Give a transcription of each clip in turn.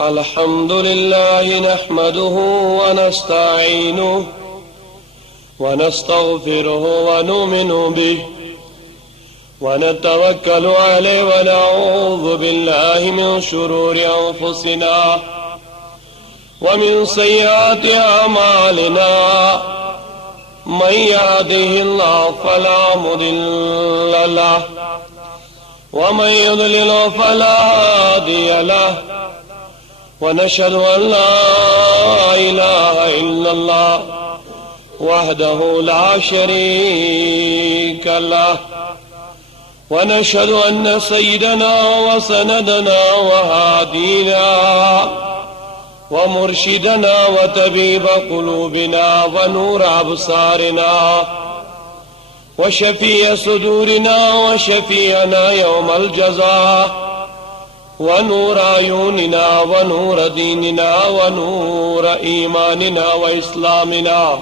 الحمد لله نحمده ونستعينه ونستغفره ونؤمن به ونتوكل عليه ونعوذ بالله من شرور أنفسنا ومن سيئات أعمالنا من يهده الله فلا مضل له ومن يضلل فلا هادي له ونشهد أن لا إله إلا الله وحده لا شريك له ونشهد أن سيدنا وسندنا وهادينا ومرشدنا وطبيب قلوبنا ونور أبصارنا وشفيع صدورنا وشفيعنا يوم الجزاء ونور عيوننا ونور ديننا ونور إيماننا وإسلامنا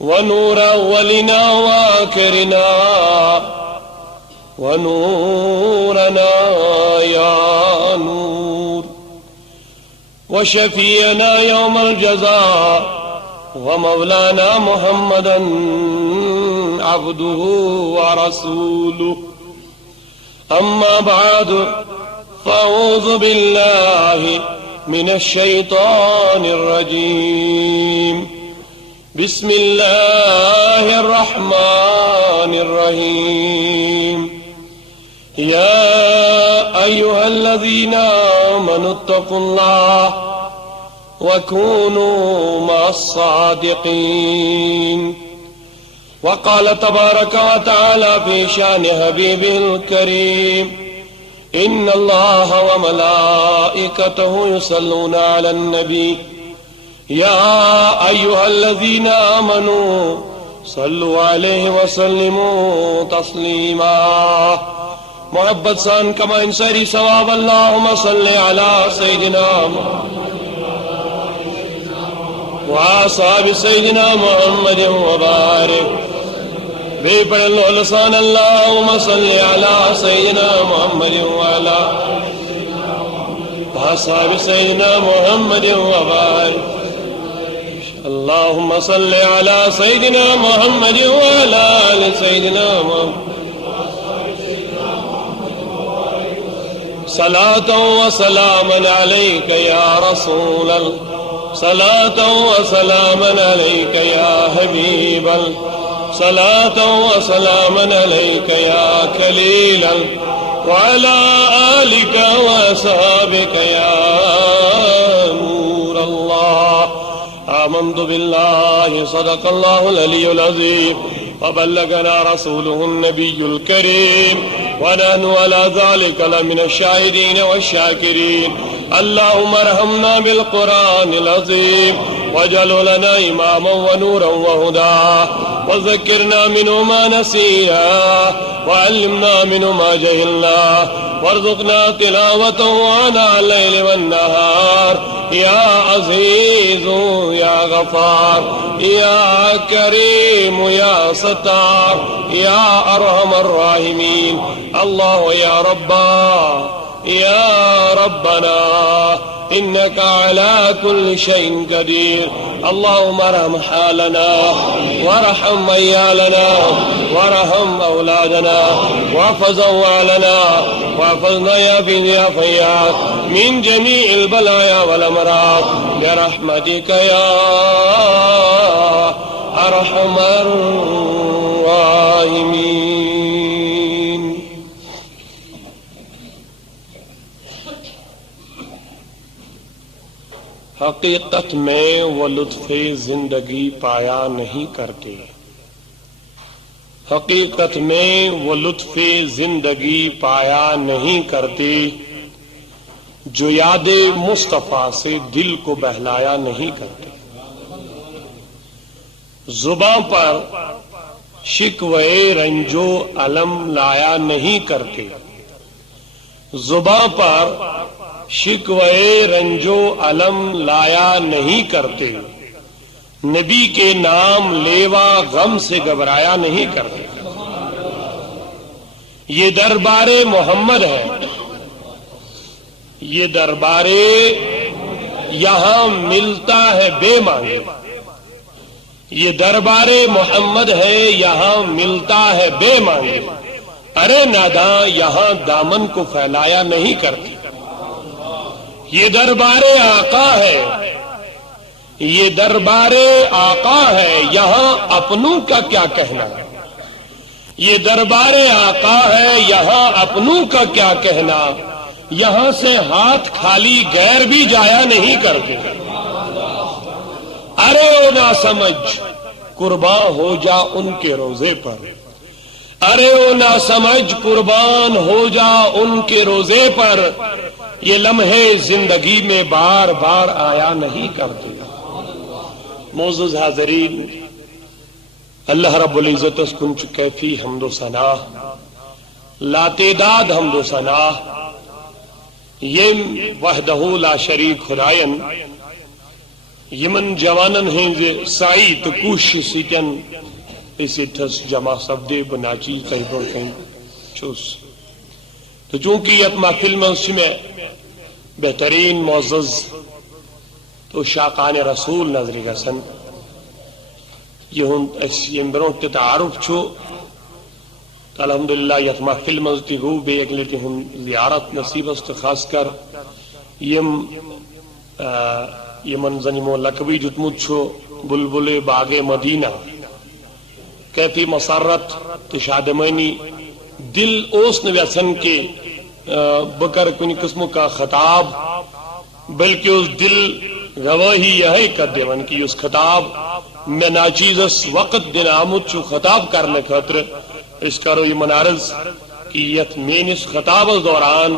ونور أولنا وآخرنا ونورنا يا نور وشفيعنا يوم الجزاء ومولانا محمدا عبده ورسوله. أما بعد فأعوذ بالله من الشيطان الرجيم. بسم الله الرحمن الرحيم. يا أيها الذين آمنوا اتقوا الله وكونوا مع الصادقين. وقال تبارك وتعالى في شأن حبيبه الكريم: إن الله وملائكته يصلون على النبي يا أيها الذين آمنوا صلوا عليه وسلموا تسليما. محبت سان كما انسری ثواب. اللهم صل على سيدنا وأصحاب سيدنا محمد وبارك بے پڑھ لو لسان. اللهم صل على سيدنا محمد وعلى أصحاب سيدنا محمد وبارك. اللهم صل على سيدنا محمد وعلى آل سيدنا محمد. صلاة وسلاما عليك يا رسول الله. صلاة وسلاما عليك يا حبيب الله. صلاة وسلاما عليك يا كليل وعلى آلك وأصحابك يا نور الله. آمنت بالله صدق الله العلي العظيم وبلغنا رسوله النبي الكريم ونحن على ذلك لمن الشاهدين والشاكرين. اللهم ارحمنا بالقرآن العظيم واجعله لنا إماما ونورا وهدى وذكرنا منه ما نسينا وعلمنا منه ما جهلنا وارزقنا تلاوته آناء الليل والنهار. يا عزيز يا غفار يا كريم يا ستار يا أرحم الراحمين. الله يا ربا يا ربنا إنك على كل شيء قدير. اللهم ارحم حالنا وارحم عيالنا وارحم أولادنا واحفظ أموالنا واحفظنا يا فياض من جميع البلايا والأمراض برحمتك يا أرحم الراحمين. حقیقت میں وہ لطف زندگی پایا نہیں کرتے. حقیقت میں وہ لطف زندگی پایا نہیں کرتے جو یاد مصطفیٰ سے دل کو بہلایا نہیں کرتے. زباں پر شکوے رنجو علم لایا نہیں کرتے. زباں پر شکوے رنجو علم لایا نہیں کرتے. نبی کے نام لیوا غم سے گھبرایا نہیں کرتے. یہ دربار محمد ہے، یہ دربارے یہاں ملتا ہے بے مانگے، یہ دربارے محمد ہے یہاں ملتا ہے بے مانگے، ارے ناداں یہاں دامن کو پھیلایا نہیں کرتی، یہ دربارے آقا ہے، یہ دربارے آقا ہے یہاں اپنوں کا کیا کہنا، یہ دربارے آقا ہے یہاں اپنوں کا کیا کہنا، یہاں سے ہاتھ خالی غیر بھی جایا نہیں کرتے، ارے او نہ سمجھ قربان ہو جا ان کے روزے پر، ارے او نہ سمجھ قربان ہو جا ان کے روزے پر، یہ لمحے زندگی میں بار بار آیا نہیں کرتے۔ معزز حاضرین، اللہ رب العزت اس کنچ کیفی حمد و ثنا، لاتعداد حمد و ثنا، یہ وحدہ لا شریک خدائن یمن جوانن ہیں سائی تو کوشش سیتن اسی ٹھس جمع سبدے بناچی قیبر کہیں چوس تو چونکہ یہ محفل میں اسی میں بہترین معزز تو شاقان رسول نظری گسن یہ برون تعارف چھو الحمدللہ یہ محفل میں تی رو بے اگلیتی ہن زیارت نصیب است خاص کر یمن زنیمو لکوی جتمود چھو بلبل باغ مدینہ کہتی مسرت تشادمینی دل اوس نویسن کے بکر کنی قسم کا خطاب بلکہ اس دل گواہی یہی کر دیون کی اس خطاب میں ناچیز اس وقت دن آمد چھو خطاب کرنے خطر اس کرو یہ منارز کی یت مین اس خطاب دوران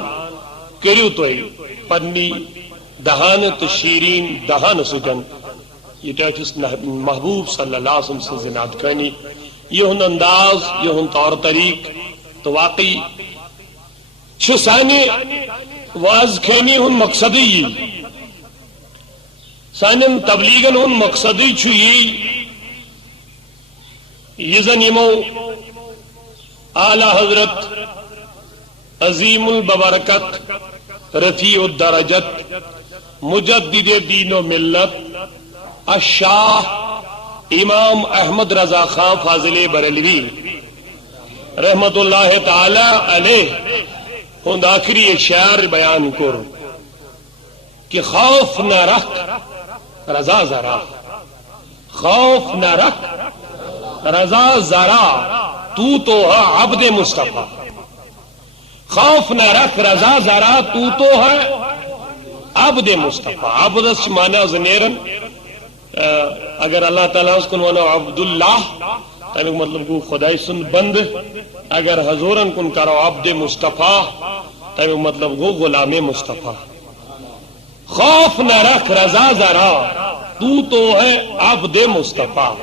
کریو توئی پنی دہانت شیرین دہان سکن یہ ٹیٹس محبوب صلی اللہ علیہ وسلم سے زناد کرنی یہ ہن انداز یہ ہن طور طریق تو واقعی چھ سانے واز کھینی ہن مقصدی سانن تبلیغن ہن مقصدی چھوئی یہ زنیمو اعلی حضرت عظیم البرکت رفیع الدرجت مجدد دین و ملت الشاہ امام احمد رضا خان فاضل بریلوی رحمت اللہ تعالی علیہ ہند آخری شعر بیان کر کہ خوف نہ رکھ رضا ذرا، خوف نہ رکھ رضا ذرا، تو ہے عبد مصطفیٰ، خوف نہ رکھ رضا ذرا، تو ہے عبد مصطفیٰ۔ عبد اس معنی زنیرن اگر اللہ تعالیٰ اس کو مانا عبداللہ تاکہ مطلب کو خدای سن بند، اگر حضورن کن کرو عبد مصطفیٰ تاکہ مطلب کو غلام مصطفیٰ۔ خوف نہ رکھ رضا ذرا، تو ہے عبد مصطفیٰ۔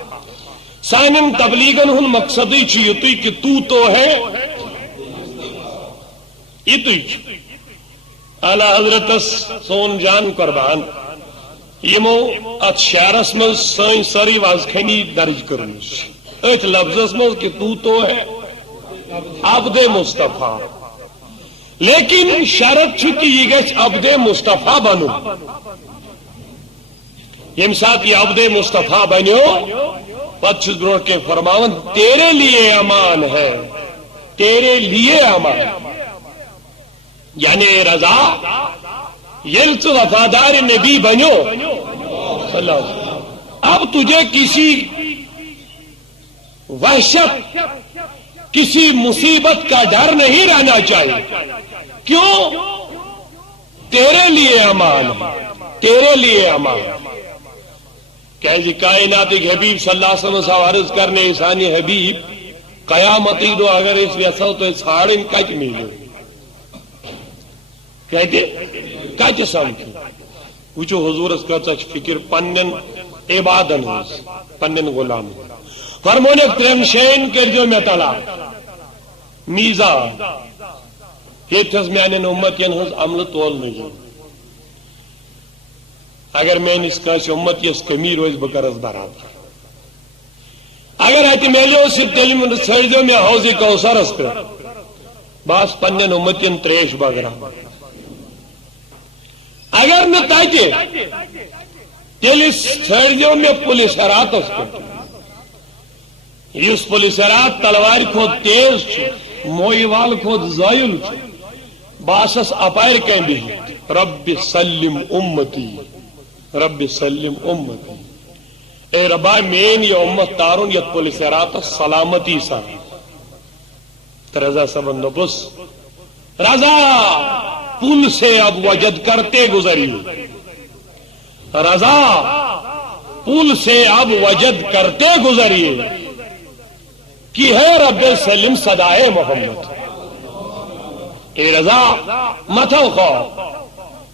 سائنن تبلیغن ہن مقصدی چیتی کہ تو ہے اتوی اعلی حضرت سون جان قربان یمو ات شعرس من سائن ساری وازخنی درج کرنش ات لفظس من کہ تو ہے عبد مصطفیٰ، لیکن شرط چکی یہ گیس عبد مصطفیٰ بنو، یم ساتھ یہ عبد مصطفیٰ بنو پتہ برو کے فرماون تیرے لیے امان ہے، تیرے لیے امان، یعنی رضا یل تو وفادار نبی بنو صلی اللہ علیہ وسلم، اب تجھے کسی وحشت کسی مصیبت کا ڈر نہیں رہنا چاہیے، کیوں؟ تیرے لیے امان، تیرے لیے امان۔ کہ جی کائنات حبیب صلی اللہ علیہ وسلم سے عرض کرنے انسانی حبیب قیامتی دو اگر اس ویسا تو ساڑھن کچ ملو کہتے کچ سمجھ وچو حضور اس کا چچ فکر پنن عبادن ہوس پنن غلام فرمونے ترم شین کر جو میں تلا میزا یہ تھز میں انن امت ینہز عمل تول نہیں، اگر میں اس کا امت اس کمی روز بکرز برابر، اگر ایت میلیو سی تیلی من سجدو میں حوضی کوثر اس کر باس پنن امتین تریش بگرا اگر نہ تاتے تیلس ٹھہر میں پولیس راتس اس پولیس رات تلوار کھوت تیز موئی وال کھوت زائل باسس اپائر کہیں بھی رب سلم امتی رب سلم امتی اے ربا مین یہ امت تارون یہ پولیس رات سلامتی سان رضا سبن بس رضا پل سے اب وجد کرتے گزری رضا پل سے اب وجد کرتے گزریے کی ہے رب سلم صدائے محمد اے رضا متو خو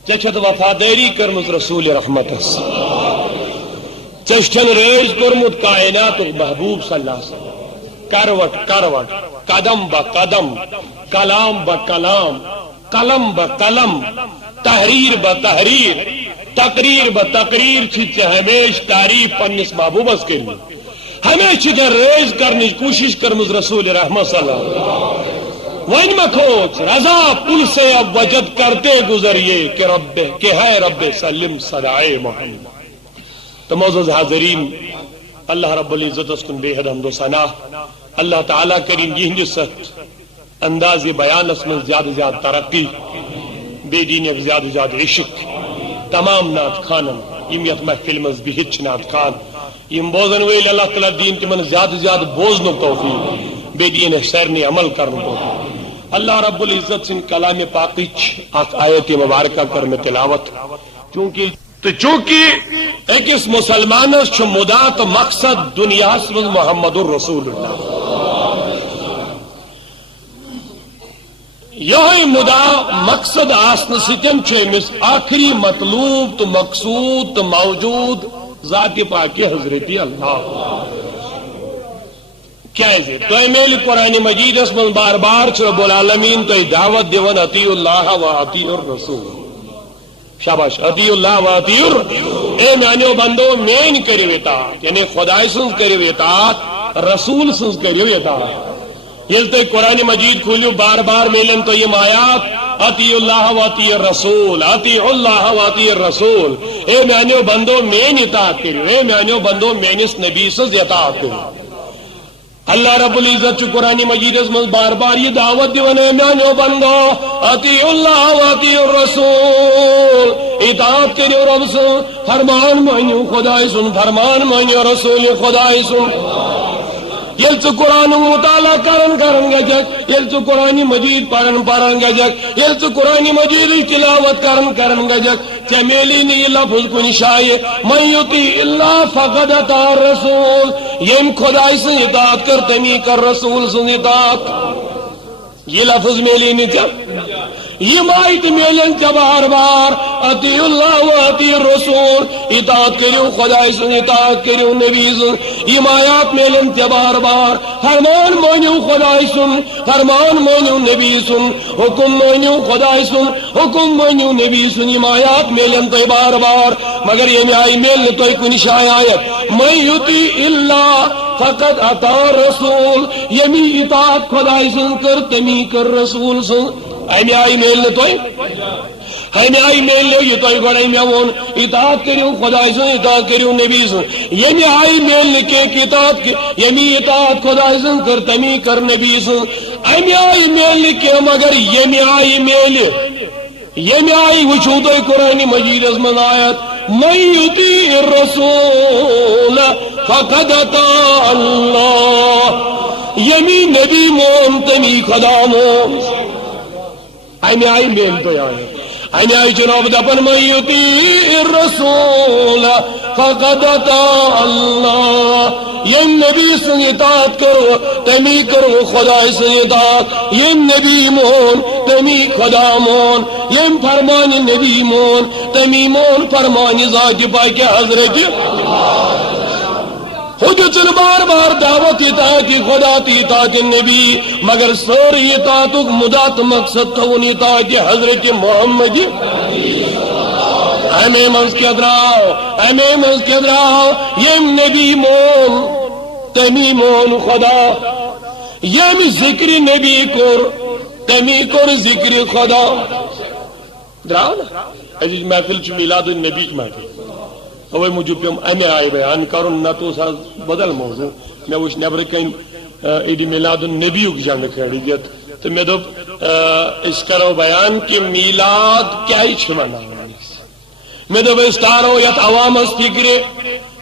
چچت وفاداری کرمت رسول رحمت چشتن ریز کرمت کائنات محبوب صلی اللہ علیہ وسلم کروٹ کروٹ قدم با قدم کلام با کلام قلم با قلم تحریر با تحریر تقریر با تقریر چھ ہمیش تعریف پنس محبوبس کے لیے ہمیشہ در ریز کرنے کوشش کرمز رسول رحمت صلی اللہ علیہ وسلم وین مکھوچ رضا پل سے اب وجد کرتے گزریے کہ ہے رب سلم صدائے محمد. تو معزز حاضرین اللہ رب العزت اس کن بے حد حمد و ثنا اللہ تعالیٰ کریم یہ سخت انداز بیان اس میں زیادہ ترقی بے دین زیادہ عشق تمام نات خانن یمیت محفل مز بہچ نات خان یم بوزن ویل اللہ تعالیٰ دین تمن زیادہ بوزن توفیق بے دین سرنی عمل کرن توفیق اللہ رب العزت سن کلام پاکی اخ آیت مبارکہ کرنے تلاوت چونکہ ایک اس مسلمان مدا تو مقصد دنیا محمد الرسول اللہ یہ مدا مقصد آسن ستم چمس آخری مطلوب تو مقصود تو موجود ذات پاک حضرت اللہ کیا ہے تو میل قرآن مجید اس من بار بار رب العالمین تو دعوت دیون اطیع اللہ و اطیع الرسول شاباش اطیع اللہ و اطیع اے میانیو بندو مین کریو اطاعت یعنی خدای سنز کریو اطاعت رسول سنز کریو اطاعت یہ تو قرآن مجید کھولیو بار بار میلن تو یہ آیات اطیع اللہ و اطیع الرسول اطیع اللہ و اطیع الرسول اے میانیو بندو مین اطاعت کریو اے میانیو بندو مینس نبی سنز اطاعت کریو اللہ رب العزت قرآن مجید میں بار بار یہ دعوت دیونے میانو بندو اطیع اللہ و اطیع الرسول اطاعت کرو رب سن فرمان مانیو خدای سن فرمان مانیو رسول خدای سن یل تو قرآن مطالعہ کرن گجک یل تو قرآن مجید پڑھن گجک یل تو قرآن مجید تلاوت کرن گجک چمیلی نی لفظ کن شائع من یطیع اللہ فقد اطاع الرسول یم خدای سے اطاعت کر تمی کر رسول سے اطاعت یہ لفظ میلی نہیں کیا یہ مائت میلن کا بار بار اطیع اللہ و اطیع الرسول اطاعت کریو خدای سے اطاعت کریو نبی سے یہ آیات میلن کا بار بار فرمان مانیو خدای سن فرمان مانیو نبی سن حکم مانیو خدای سن حکم مانیو نبی سن یہ آیات میلن تو بار بار مگر یہ آئی میل تو کن شایت من یطیع اللہ فقط اطاع رسول یمی اطاعت خدای سن کر تمی کر رسول سن ایمی آئی میل نے توئی ایمی آئی میل نے یہ توئی گوڑا ایمی آون اطاعت کریوں خدای سن اطاعت کریوں نبی سن یمی آئی میل نے کہ اطاعت یمی اطاعت خدای سن کر تمی کر نبی سن ایمی آئی میل نے کہ مگر یمی آئی میل یمی آئی وچھو توئی قرآن مجید از من آیت من یطیع الرسول فقد اطاع اللہ یمی نبی مون تمی خدا مون ایمی آئی میل تو آئے ایمی آئی جناب دپن من یطیع الرسول فقد اطاع اللہ یم نبی سے اطاعت کرو تمی کرو خدا سے اطاعت یم نبی مون تمی خدا مون یم فرمان نبی مون تمی مون فرمان ذات پاک حضرت خود چل بار بار دعوت اطاعت خدا تی اطاعت نبی مگر سوری اطاعت مدات مقصد تھا ان اطاعت حضرت محمد ایمیں منز کے دراؤ ایمیں منز کے دراؤ یم نبی مون تمی مون خدا یم ذکر نبی کر تمی کر ذکر خدا دراو نا عزیز محفل چھ میلاد النبی کی محفل اوے موجود پیم امہ آئی بیان کرن نہ تو بدل موضوع میں وچ نبر کن عید میلاد النبی جنگ کھڑی گیت تو میں دپ اس کرو بیان کہ میلاد کیا چھ مناوان میں دپ اس تارو یت عوام اس فکر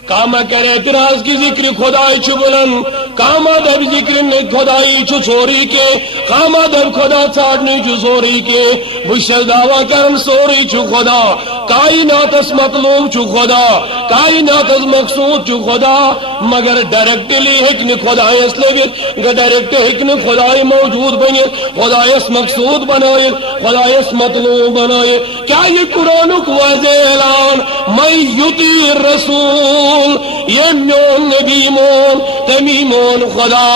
کاما کرے اعتراض کی ذکر خدای چھ بلند کاما دب ذکر خدای چھ سوری کے کاما دب خدا ژھانڈنے چھ سوری کے بشر دعویٰ کرن سوری چھ خدا کائنات اس مطلوب چھ خدا کائنات اس مقصود چھ خدا مگر ڈائریکٹلی ہکن خدای اس لگت ڈائریکٹ ہکن خدای موجود بنے خدای اس مقصود بنائے خدای اس مطلوب بنائے کیا یہ قرآن کو واضح اعلان میں یطیع الرسول یہ میون نبی مون تمی مون خدا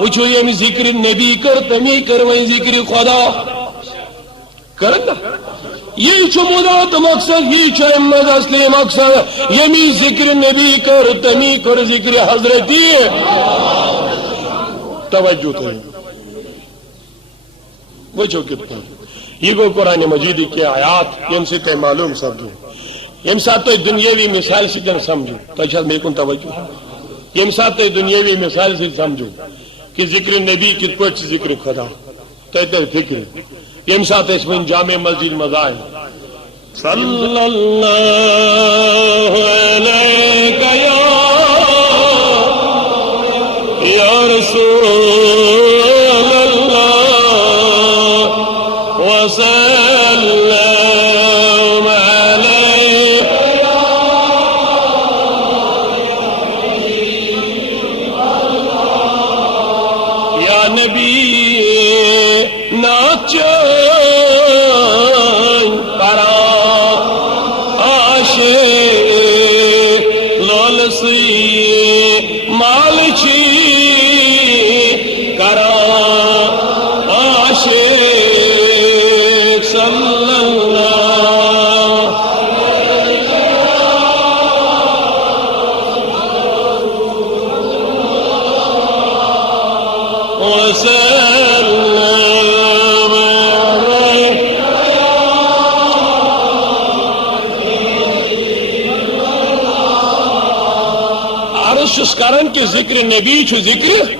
وچھو یہ ذکر نبی کر تمی کر وہی ذکر خدا کرنا یہ چھو مدات مقصد یہ چھو امت اصلی مقصد یمی ذکر نبی کر تمی کر ذکر حضرتی توجہ تھے وچھو کتنا یہ گو قرآن مجید کے آیات یم سے کئی معلوم سمجھو یم ساتھ تو دنیاوی مثال سے جن سمجھو تو اچھا میکن توجہ یم ساتھ تو دنیاوی مثال سے سمجھو کہ ذکر نبی کت پوچھ ذکر خدا تو فکر یم ساتھ اس میں جامع مسجد مزائل صلی اللہ علیہ یا رسول اللہ وسلم کرن کہ ذکر نبی چھو ذکر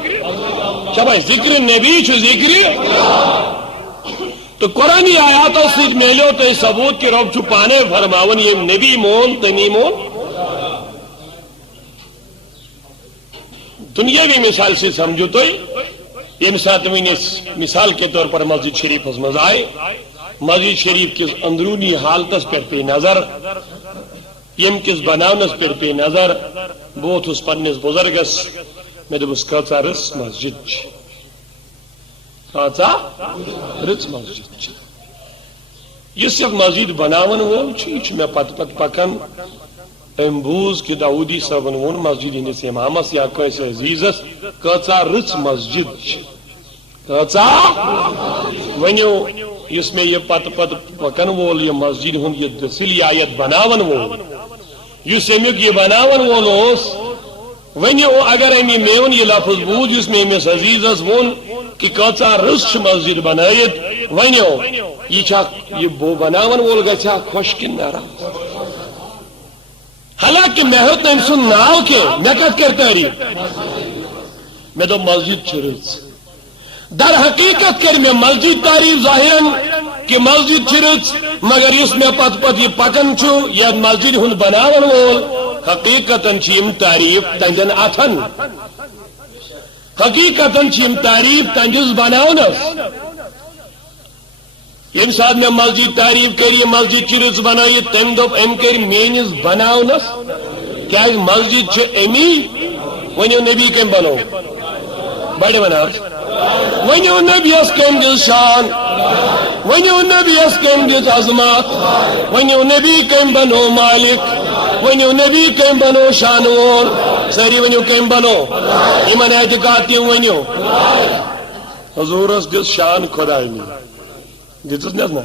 شبائی ذکر نبی چھو ذکر تو قرآنی آیاتوں سے میلیو تو ثبوت کی رب چھپانے فرماون یہ نبی مون تنی مون دنیاوی مثال سے سمجھو تو یہ مثال کے طور پر مسجد شریف اس مزائے مسجد شریف کے اندرونی حالت پر پی نظر یم کس بناونس پر پی نظر بوت اس پنس بزرگس میں دبس کاچا رس مسجد کاچا رس مسجد یہ صرف مسجد بناون وول چھ میں پت پت پکن امبوز کی داودی صاحبن وون مسجد ہندس امامس یا کوئی عزیزس کاچا رس مسجد کاچا ونیو اس میں یہ پت پت پکن وول یہ مسجد ہند یہ دسل آیت بناون وول یس امیک یہ بناون وول ونیو اگر امی میون یہ لفظ بوجھ اس میں امس عزیزس ون کہ کاچا رس مسجد بنائیت ونیو یہ بو بناون وول گچھا خوش کن ناراض حالانکہ میں ہوتا ام سن ناو کے میں کت کرتا رہی میں تو مسجد چرز در حقیقت کر میں مسجد تعریف ظاہرن کہ مسجد چرز مگر اس میں پت پت یہ پکن چھو یا مسجد ہن بناون وول حقیقتاً چیم تعریف تنجن اتھن حقیقتاً چیم تعریف تنجز بناونس یم ساتھ میں مسجد تعریف کری مسجد چرز بنائی تم دب ام کر مینس بناونس کیا مسجد چھ امی ونیو نبی کم بنو بڑے بناس ونیو نبی اس کم دل شان ونیو نبی اس کم دل عظمت ونیو نبی کم بنو مالک ونیو نبی کم بنو شانور ساری ونیو کم بنو ایمان اعتقادی ونیو حضور اس دل شان خدای میں دلچسپ نا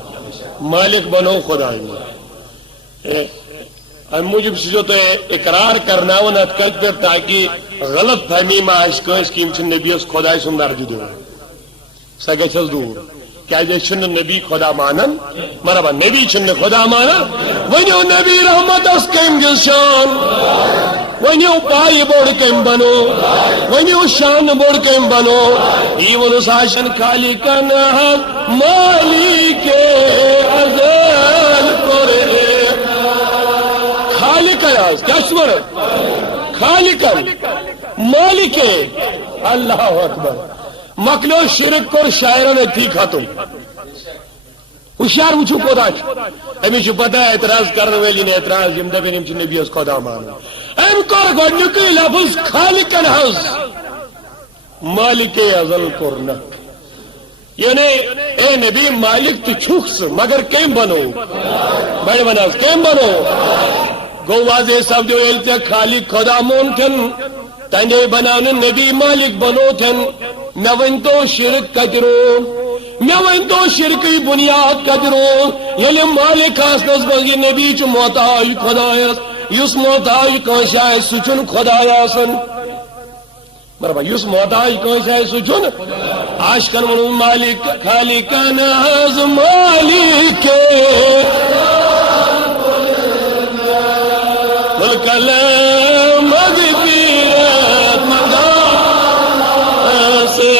مالک بنو خدای میں ام موجب سے جو تو اقرار کرنا ون اتکل پر تاکہ غلط فہمی ما اس کو اس کی نبی اس خدای سن درج دو سا گچھس دور کیا نبی خدا مانن مرحبا نبی خدا مانن ونیو نبی رحمت اس کم گلشان ونیو پائی بوڑ کم بنو ونیو شان بوڑ کم بنو ایون ساشن خالق مالک ازل کرے خالق کیا سمر خالق مالک اللہ اکبر مکلو شرک کور شاعرن تھی ختم ہوشیار وچھو کودا امس پتہ اعتراض کرنے والی نے اعتراض یم دپن یم نبی اس خدا مان ام کور گڈنیک لفظ خالقن حز مالک ازل کورن یعنی اے نبی مالک تو چھوکس مگر کیم بنو بڑے بناس کیم بنو گو واضح سب جو ایلتے خالق خدا مون تھن تنجے بنانے نبی مالک بنو تھن میں ون تو شرک کدرو میں ون تو شرکی بنیاد کدرو یلی مالک آسنس بگی نبی چو محتاج خدا یس محتاج کنش آئے سچن خدا آسن مرحبا یس محتاج کنش آئے سچن عاشقن منو مالک خالقان از مالک ملکلم مغفرت مگا سے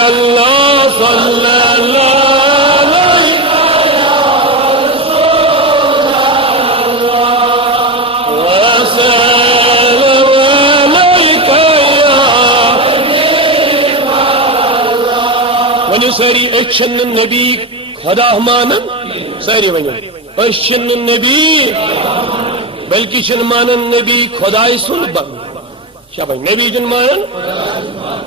اللہ صلی اللہ وسلم علیک ونیو ساری اچھن نبی خدا مانن ساری ونیو اچھن نبی بلکہ چن مانن نبی خدای سن بن شاباش نبی جن مانن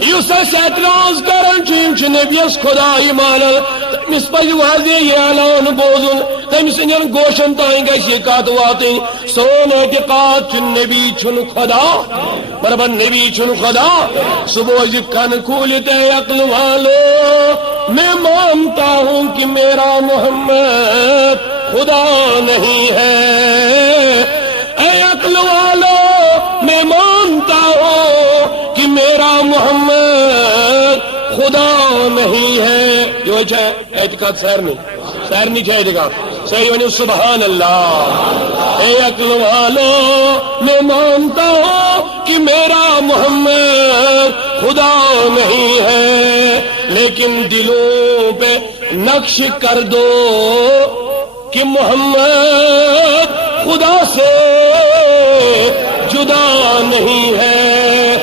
یس اعتراض کرن چھ نبی اس خدای مانن تمس پہ واضح یہ اعلان بوزن تمس ان گوشن تائیں گش یہ کات واتیں سون اعتقاد چھ نبی چھن خدا برابر نبی چھن خدا صبح کن کھولتے عقل والو میں مانتا ہوں کہ میرا محمد خدا نہیں ہے اے عقل والو میں مانتا ہوں کہ میرا محمد خدا نہیں ہے جو اعتقاد سیر نہیں چاہیے دیکھا صحیح ونیو سبحان اللہ اے عقل والو میں مانتا ہوں کہ میرا محمد خدا نہیں ہے لیکن دلوں پہ نقش کر دو کہ محمد خدا سے جدا نہیں ہے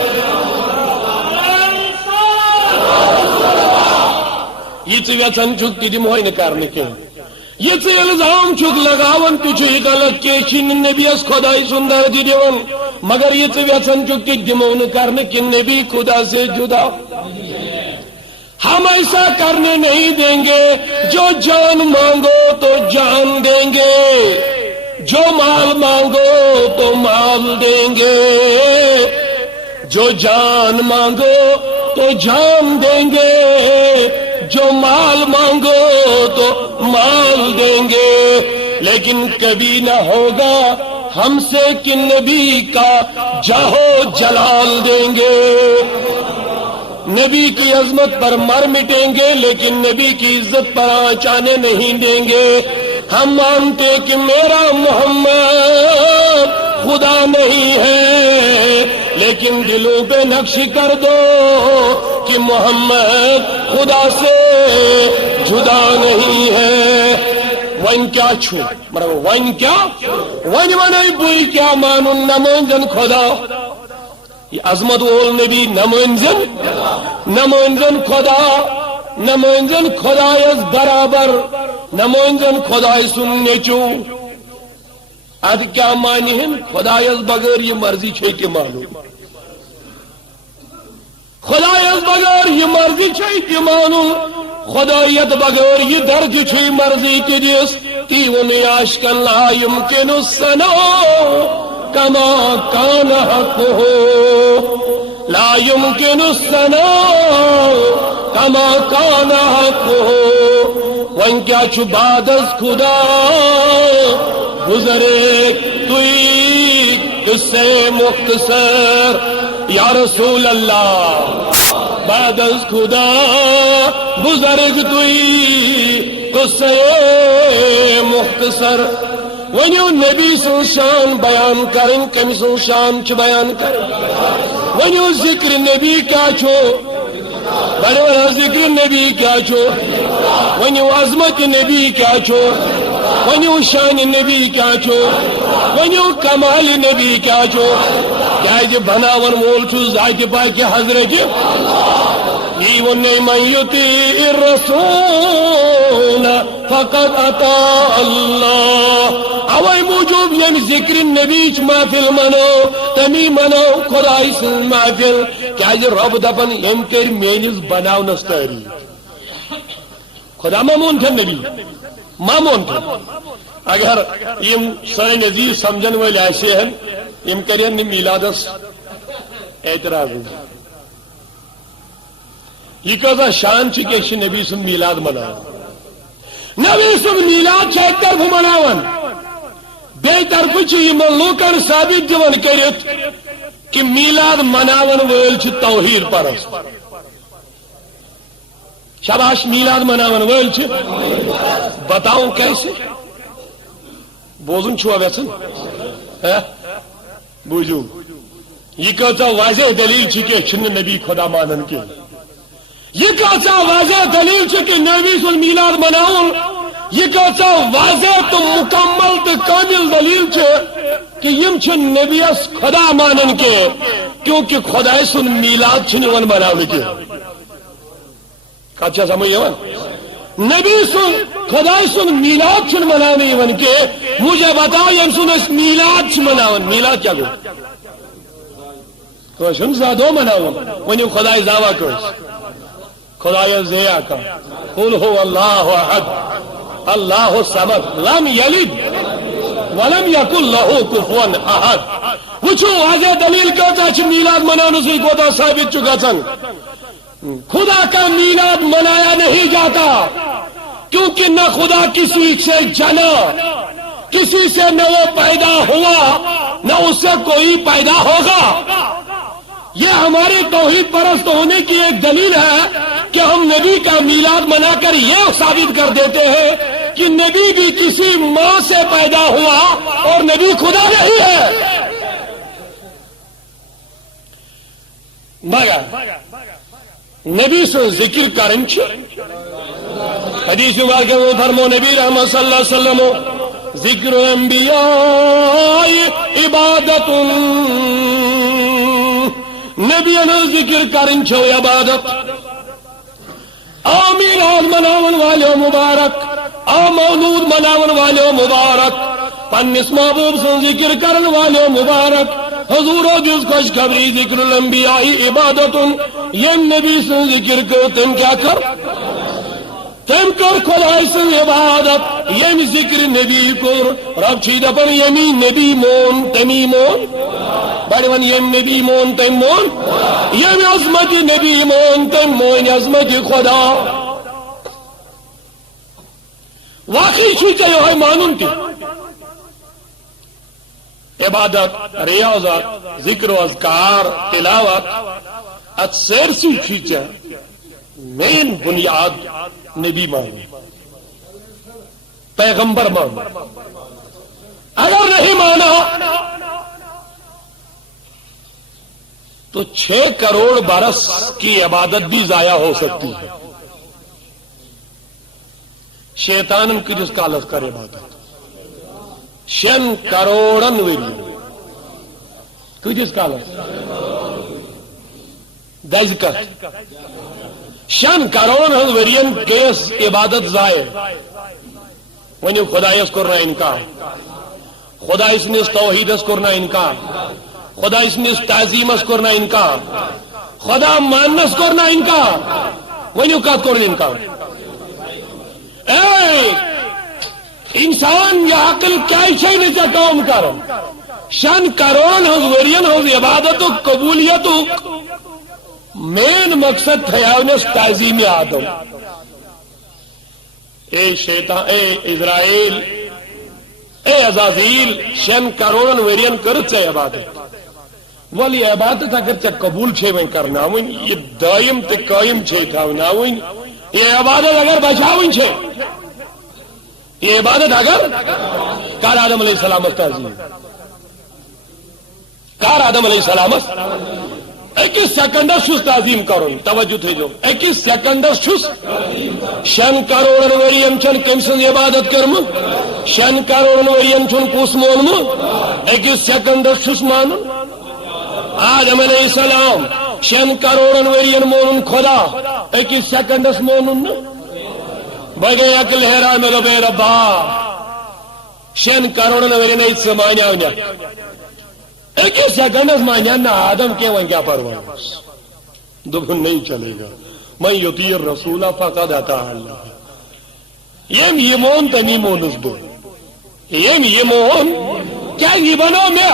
یہ یژھان چھک تم ہوئی کرنے کی یہ الزام چھک لگاون تھی غلط کی نبی اس خدائی سندر دون مگر یہ یژھان چھک دمو کرنے کی نبی خدا سے جدا ہم ایسا کرنے نہیں دیں گے جو جان مانگو تو جان دیں گے جو مال مانگو تو مال دیں گے جو جان مانگو تو جان دیں گے جو مال مانگو تو مال دیں گے لیکن کبھی نہ ہوگا ہم سے کہ نبی کا جاہو جلال دیں گے نبی کی عظمت پر مر مٹیں گے لیکن نبی کی عزت پر آنچانے نہیں دیں گے ہم مانتے کہ میرا محمد خدا نہیں ہے لیکن دلوں پہ نقش کر دو کہ محمد خدا سے جدا نہیں ہے ون کیا چھو ون کیا ون ونائی بوئی کیا مانن نمانجن خدا یہ عظمت وول نبی نمانجن خدا نمانجن خدایس برابر نمانجن خدای سن نیچو اد کیا مانی ہیں خدایس بغیر یہ مرضی چھے کہ معلوم خدایس بغیر یہ مرضی چھے کہ معلوم خدایت بغیر یہ درج چھے مرضی کی جس تیون عاشقن لا يمکن السنو کما کان حقه لا يمکن السنو کما کان حقه وان کیا چھو بعد از خدا گزرے توی قصے مختصر یا رسول اللہ بعد از خدا بزرگ توی قصے مختصر ونیو نبی سن شان بیان کرن کمی سن شان چھ بیان کرن ونیو ذکر نبی کیا چھو بڑے بڑا ذکر نبی کیا چھو ونیو عظمت نبی کیا چھو ونیو شان نبی کیا چھو ونیو کمال نبی کیا چھو کیا جی بناون مول چھو ذات پاک حضرت من یطیع الرسول فقد اطاع اللہ اوائی موجود یم ذکر نبی چھ محفل منو تمی منو خدای سن محفل کیا جی رب دپن یم کر مینس بناونس تاریخ خدا ما مون تھے نبی ما مون تھے اگر یم سن عزیز سمجھن والی ایسے ہیں یم کرین میلادس اعتراض یہ کذا شان چھ کہ نبی سن میلاد مناو نبی سن میلاد چھ ایک طرف مناون بے طرف چھ یمن لوکن ثابت دیون کرت کہ میلاد مناون وول چھ توحید پرست شاباش میلاد مناون وول چھ بتاؤں کیسے بوزن چھوا ویسن بوجو یہ کہتا واضح دلیل چھ کہ چھن نبی خدا مانن کے یہ کہتا واضح دلیل چھ کہ نبی سن میلاد مناؤں یہ کہتا واضح تو مکمل تو کامل دلیل چھ کہ یم چھن نبی اس خدا مانن کے کیونکہ خدا سن میلاد چھن ون مناؤں کے کچھا سمجھے ون نبی سن خدا سن میلاد چھن مناؤں ون کے مجھے بتاؤ یم سن اس میلاد چھن مناؤں میلاد کیا گو تو شن زادو مناؤں ونیم خدا زاوہ کرس خدای زیا کا قل هو اللہ احد اللہ الصمد لم یلد ولم یکن له کفوا احد وچھو واضح دلیل کہتا ہے میلاد منانے سے کوتا ثابت چکا سن خدا کا میلاد منایا نہیں جاتا کیونکہ نہ خدا کسی سے جنا کسی سے نہ وہ پیدا ہوا نہ اس سے کوئی پیدا ہوگا یہ ہماری توحید پرست ہونے کی ایک دلیل ہے کہ ہم نبی کا میلاد منا کر یہ ثابت کر دیتے ہیں کہ نبی بھی کسی ماں سے پیدا ہوا اور نبی خدا نہیں ہے مگر نبی سے ذکر کرن حدیث واقع وہ فرمو نبی رحمت صلی اللہ علیہ وسلم ذکر انبیاء عبادت نبی نے ذکر کرن چھو عبادت آمین آز مناون والے مبارک آ مولود مناون والے مبارک پنس محبوب سن ذکر کرن والے مبارک حضور و جز خوشخبری ذکر الانبیاء عبادت یم نبی سن ذکر کر تم کیا کر تم کر خدای سن عبادت یم ذکر نبی کر رب چید پر یمی نبی مون تمی مون بڑی ون یم نبی مون تم مون یم عظمت نبی مون تم مون عظمت خدا واقعی چیز ہے مانون کی عبادت ریاضت ذکر و اذکار تلاوت اکثر سی چیزیں مین بنیاد نبی مانے پیغمبر مانے اگر نہیں مانا تو 6 کروڑ برس کی عبادت بھی ضائع ہو سکتی ہے شیطان کی جس کا لذ کر عبادت 6 کروڑن ویلی کجس کا لذ دز کر 6 کروڑ ورین کیس عبادت ضائع ونیو خدایس کرنا انکار خدا اس نے توحیدس کرنا انکار خدا اس نے تعظیمس کرنا انکار خدا مانس کرنا انکار ونیو کات کرنا انکار انسان یہ عقل کیا نہیں چاہ کام کرو 6 کروڑ ورین عبادت و قبولیت مین مقصد تھیاونس تعظیم آدم اے شیطان اے اسرائیل اے عزازیل 6 کروڑ ورین کرت سے عبادت ولی عبادت اگر ٹھیک قبول وی کرنا یہ دائم تو قائم تھونا یہ عبادت اگر بچاؤن یہ عبادت اگر کر آدم علیہ السلام تعظیم کر آدم علیہ السلام اکس سیکنڈس چھس تعظیم کرن توجہ تھو اکس سیکنڈس چھس 6 کروڑن ورین چھن کم سن عبادت کرم 6 کروڑن ورین چھن کس مونم اکس سیکنڈس چھس مانن آدم علیہ السلام 6 کروڑن ورین مونن خدا اکس سیکنڈس مونن بگے عقل حیران میں ربے ربا 6 کروڑن ورین ایت سے مانیا ہونا ایک سیکنڈس مانیا نا آدم کے وہاں کیا پرواز دبن نہیں چلے گا میں یطیع الرسول فقد اطاع اللہ یہ مون تنی مونس بو یہ مون کیا یہ بنو میں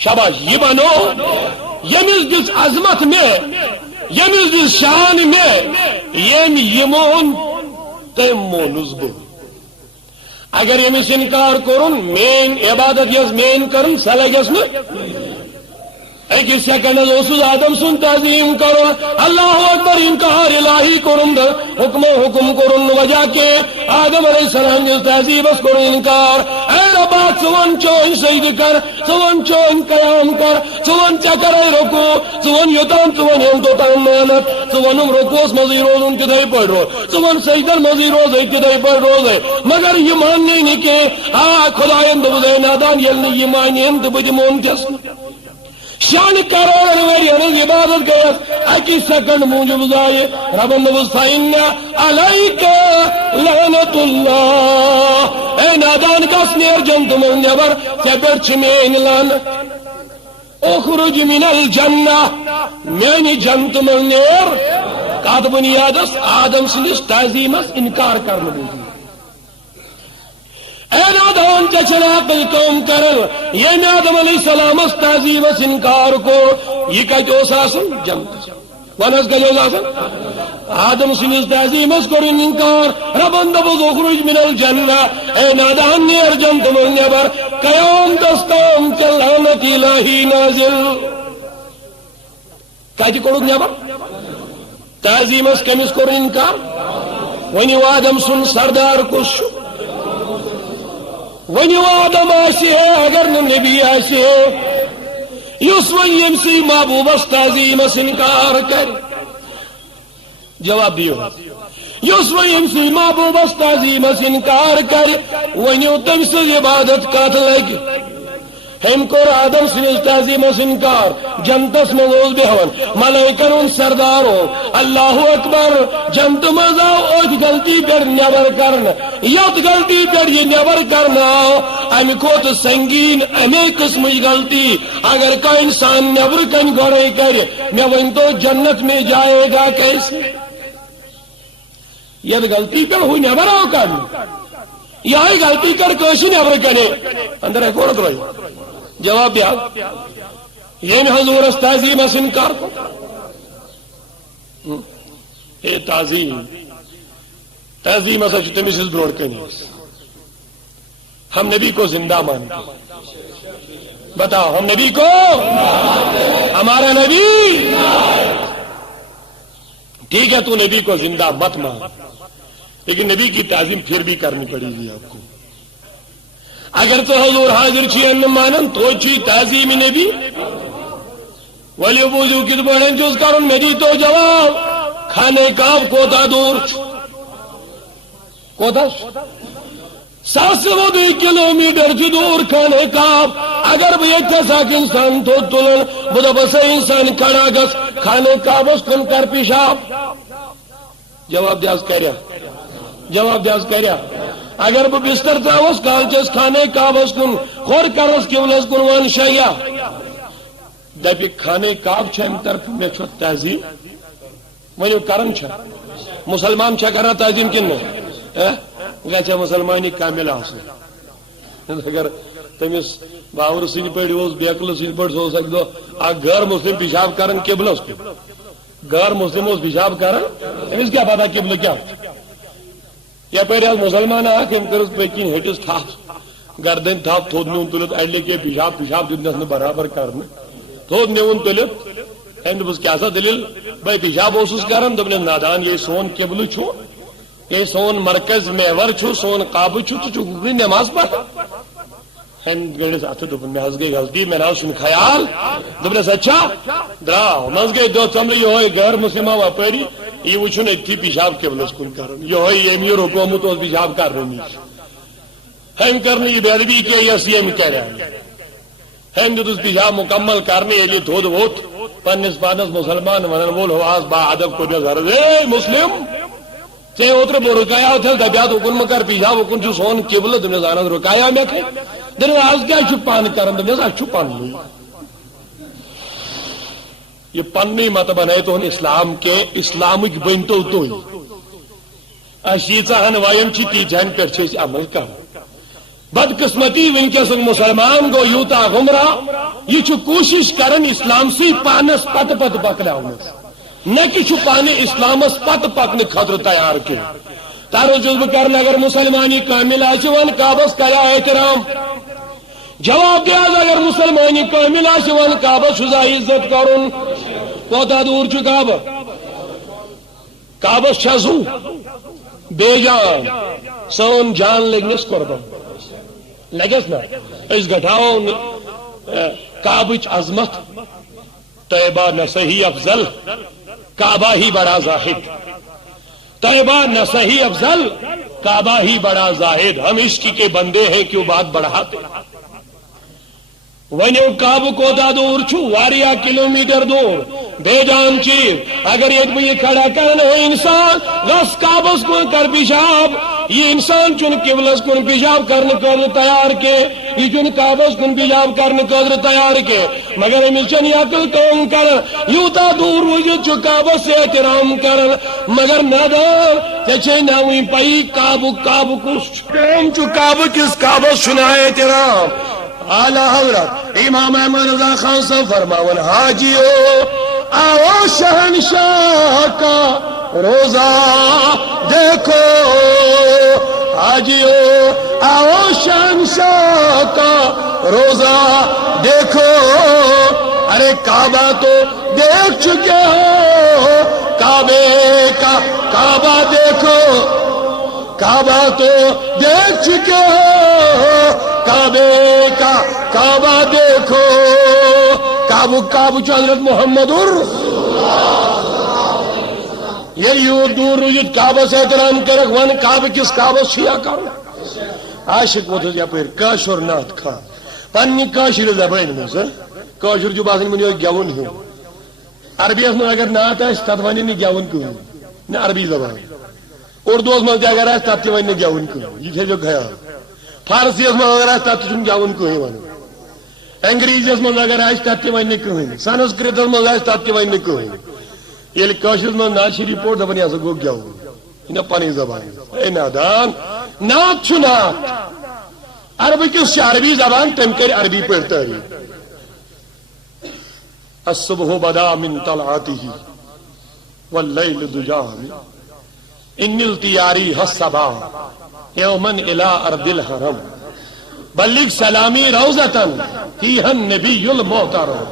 شاباش یہ بنو یمس دس عظمت میں یمس دس شان میں یہ مون تم مونس بو اگر یمس انکار کرن مین عبادت یس مین کرن سہ لگس نا ایک سیکنڈ آدم سن تعظیم کرن اللہ اکبر انکار الہی کرن حکم کرن وجہ کے آدم علیہ السلام جس تہذیب اس کرن انکار اے ربا ثون چون سید کر ثون چون قیام کر ثون چکر رکو ثون یوتان ثون ہم تو تام محنت ثون رکوس مزی روزن کدھائی پڑھ رو ثون سیدن مزی روز ہے کدھائی پڑھ روز ہے مگر یہ ماننے نہیں کہ خدایند بزے نادان یلنی یہ مانین تو بجی مون کس 6 کروڑ ورین عبادت گئے اکی سیکنڈ موجب زائے رب النبس فائنہ علیک لعنت اللہ اے نادان کس نیر جنت من نبر چپر چمین لعنت اخرج من الجنہ میں جنت من نیر کات بنیادس آدم سندس تعظیمس انکار کرنے بودی اے نادان چچر عقل قوم کرل یہ آدم علیہ السلام اس تعظیم اس انکار کو یہ کہتے ہو ساسن جنت ونس کہتے ہو ساسن آدم سنیز تعظیم اس کو انکار ربند بز اخرج من الجنہ اے نادان نیر جنت من نبر قیام دستام چلانت الہی نازل کہتے کرو نبر تعظیم اس کمیس کو انکار ونی آدم سن سردار کش ونیو آدم آسی ہے اگر نبی آسی ہے یس ون یمسی محبوب اس تعظیم اس انکار کر جواب دیو یس ون یمسی محبوب اس تعظیم اس انکار کر ونیو تم سے عبادت کات لگ ہم کو آدم سنیز تعظیم اس انکار جنتس مغوز بہون ملائکن ان سرداروں اللہ اکبر جنت مزاو اوچ غلطی پر نیبر کرنا یت غلطی پر یہ نیبر کرنا امی کو تو سنگین امی قسم غلطی اگر کوئی انسان نیبر کن گوڑے کرے میں ون تو جنت میں جائے گا کیسے یہ غلطی پر ہوئی نیبر آو کرنا یہ غلطی کر کوشی نیبر کرے اندر ایک اور درائی جواب دیا یہ حضور اس تعظیم اس انکار کو اے تعظیم اس اچھتے مسز بروڑ کے نہیں ہم نبی کو زندہ مانتے بتاؤ ہم نبی کو ہمارا نبی ٹھیک ہے تو نبی کو زندہ مت مان لیکن نبی کی تعظیم پھر بھی کرنی پڑے گی آپ کو اگر تو حضور حاضر چی ان مانن تو چی تعظیم نبی ولی بوجو کت بڑھن چوز کرن میری تو جواب کھانے کعب کوتا دور کوتا 702 کلومیٹر چی دور کھانے کعب اگر بھی اچھا ساک انسان تو تلن بدا بس انسان کھڑا گس کھانے کعب اس کن کر پیشاب جواب دیاز کہہ رہا جواب دیاز کہہ رہا اگر بہ بستر تراوس کالچس کھانے کعبس کن خور کرس قبلس کن ون شیا دپی کھانے کعب چھ ام طرف میں چھ تعظیم ونیو کرن چھ مسلمان چھ کرا تعظیم کن گھا مسلمانی کامل آسن اگر تمس باور سن پہ بیکل سن پہ سو سکو غیر مسلم پیشاب کرن قبلس کن غیر مسلم اس پیشاب کرن امس کیا پتا قبل کیا یا پہ مسلمان آم کر پکن ہٹس تھس گردن تھاپ تھود نیون تلت اڑلے کے پیشاب پیشاب دنس نے برابر کرنے تھود نیون تلت دس کیا سا دلیل بھائی پیشاب اوسس کران دپن نادان یہ سون قبلہ چھو یہ سون مرکز محور چھو سون قابو چھو تو نماز پڑھ گڑس ات دپن مے حظ گئی غلطی مے نہ سن خیال دپنس اچھا درا مز گئی دو ثمر یہ غیر مسلمہ وپاری یہ وچھن اتھی پیشاب قبلس کن کرن یہ امیر حکومت اس پیشاب کر رہی ہم کرنے یہ بے ادبی کے یس یہ کہہ رہا ہے ہم دس پیشاب مکمل کرنے یہ تھود ووت پنس پانس مسلمان ونن وول ہواس با ادب کو نظر اے مسلم چے اوتر بو رکایا تھل دبیات حکم کر پیشاب حکم جو سون قبلہ دن زانت رکایا میں کہ دن آج کیا چھپان کرن دن آج چھپان نہیں یہ پنی مت بنائے تو اسلام کے اسلامک بنتو تو اشیچہ ہن وائم چی تی جان پر چیز عمل کر بدقسمتی ونکس مسلمان گو یوتا گمراہ یہ کوشش کرن اسلام سی پانس پت پت پکناونس نہ کہ پانے اسلامس پت پکنے خطر تیار کی تارو جذب کرنا اگر مسلمانی کامل آن کعبس کریا احترام جواب دیا اگر مسلمانی کامل آن کعبس شزا عزت کرن کوتا دور چھ کعبہ کعبس چھزو بے جان سون جان لگنس قربان لگس نا اس گھٹاؤ کعبچ عظمت طیبہ نہ صحیح افضل کعبہ ہی بڑا زاہد طیبہ نہ صحیح افضل کعبہ ہی بڑا زاہد ہم عشق کے بندے ہیں کیوں بات بڑھاتے ونیو کعبہ کوتا دور چھو واریا کلومیٹر دور بے جان چیز اگر یہ کھڑا کرنا ہے انسان غس کعبس کو کر پیشاب یہ انسان چون قبلس کن پیشاب کرنے کو تیار کے یہ چون کعبس کن پیشاب کرنے کو تیار کے مگر امس چن عقل کام کر یوتا دور وجود چھ کعبس سے احترام کر مگر نادان تے نوی پئی کعبہ کس کام چھ کعبہ کس کعبس چھنا احترام اعلی حضرت امام احمد رضا خان صاحب فرماون حاجیو آؤ شہنشاہ کا روزہ دیکھو حاجیو آؤ شہنشاہ کا روزہ دیکھو ارے کعبہ تو دیکھ چکے ہو کعبے کا کعبہ دیکھو کعبہ تو دیکھ چکے ہو کعبے کا کعبہ دیکھو کعبہ حضرت محمد یہ یوں دور رجت کعبہ سے احترام کرک ون کعبہ کس کعبہ شیعہ کرو عاشق وتھس یپر کاشر نات کھا پنی کاشر زبان مز کاشر جو باسن من گیون ہیو عربی اس اگر نات اس تت ونی نی گیون کو نہ عربی زبان اردو اس مز اگر اس تت ونی گیون کو یہ تھے جو خیال فارسی اس مز اگر اس تت تم گیون کو ون انگریزی اس مز اگر اس تت ونی کو سنسکرت اس مز اس تت ونی کو یل کاشر من نات شریف پور دپن یہ گو گیون نہ پنی زبان اے نادان نات چھ نات عربی کس عربی زبان تم کر عربی پڑھ تاریخ الصبح بدا من طلعته والليل ضجاه ان التياري الصبا يوما الى ارض الحرم بلغ سلامي روضه فيها النبي المحترم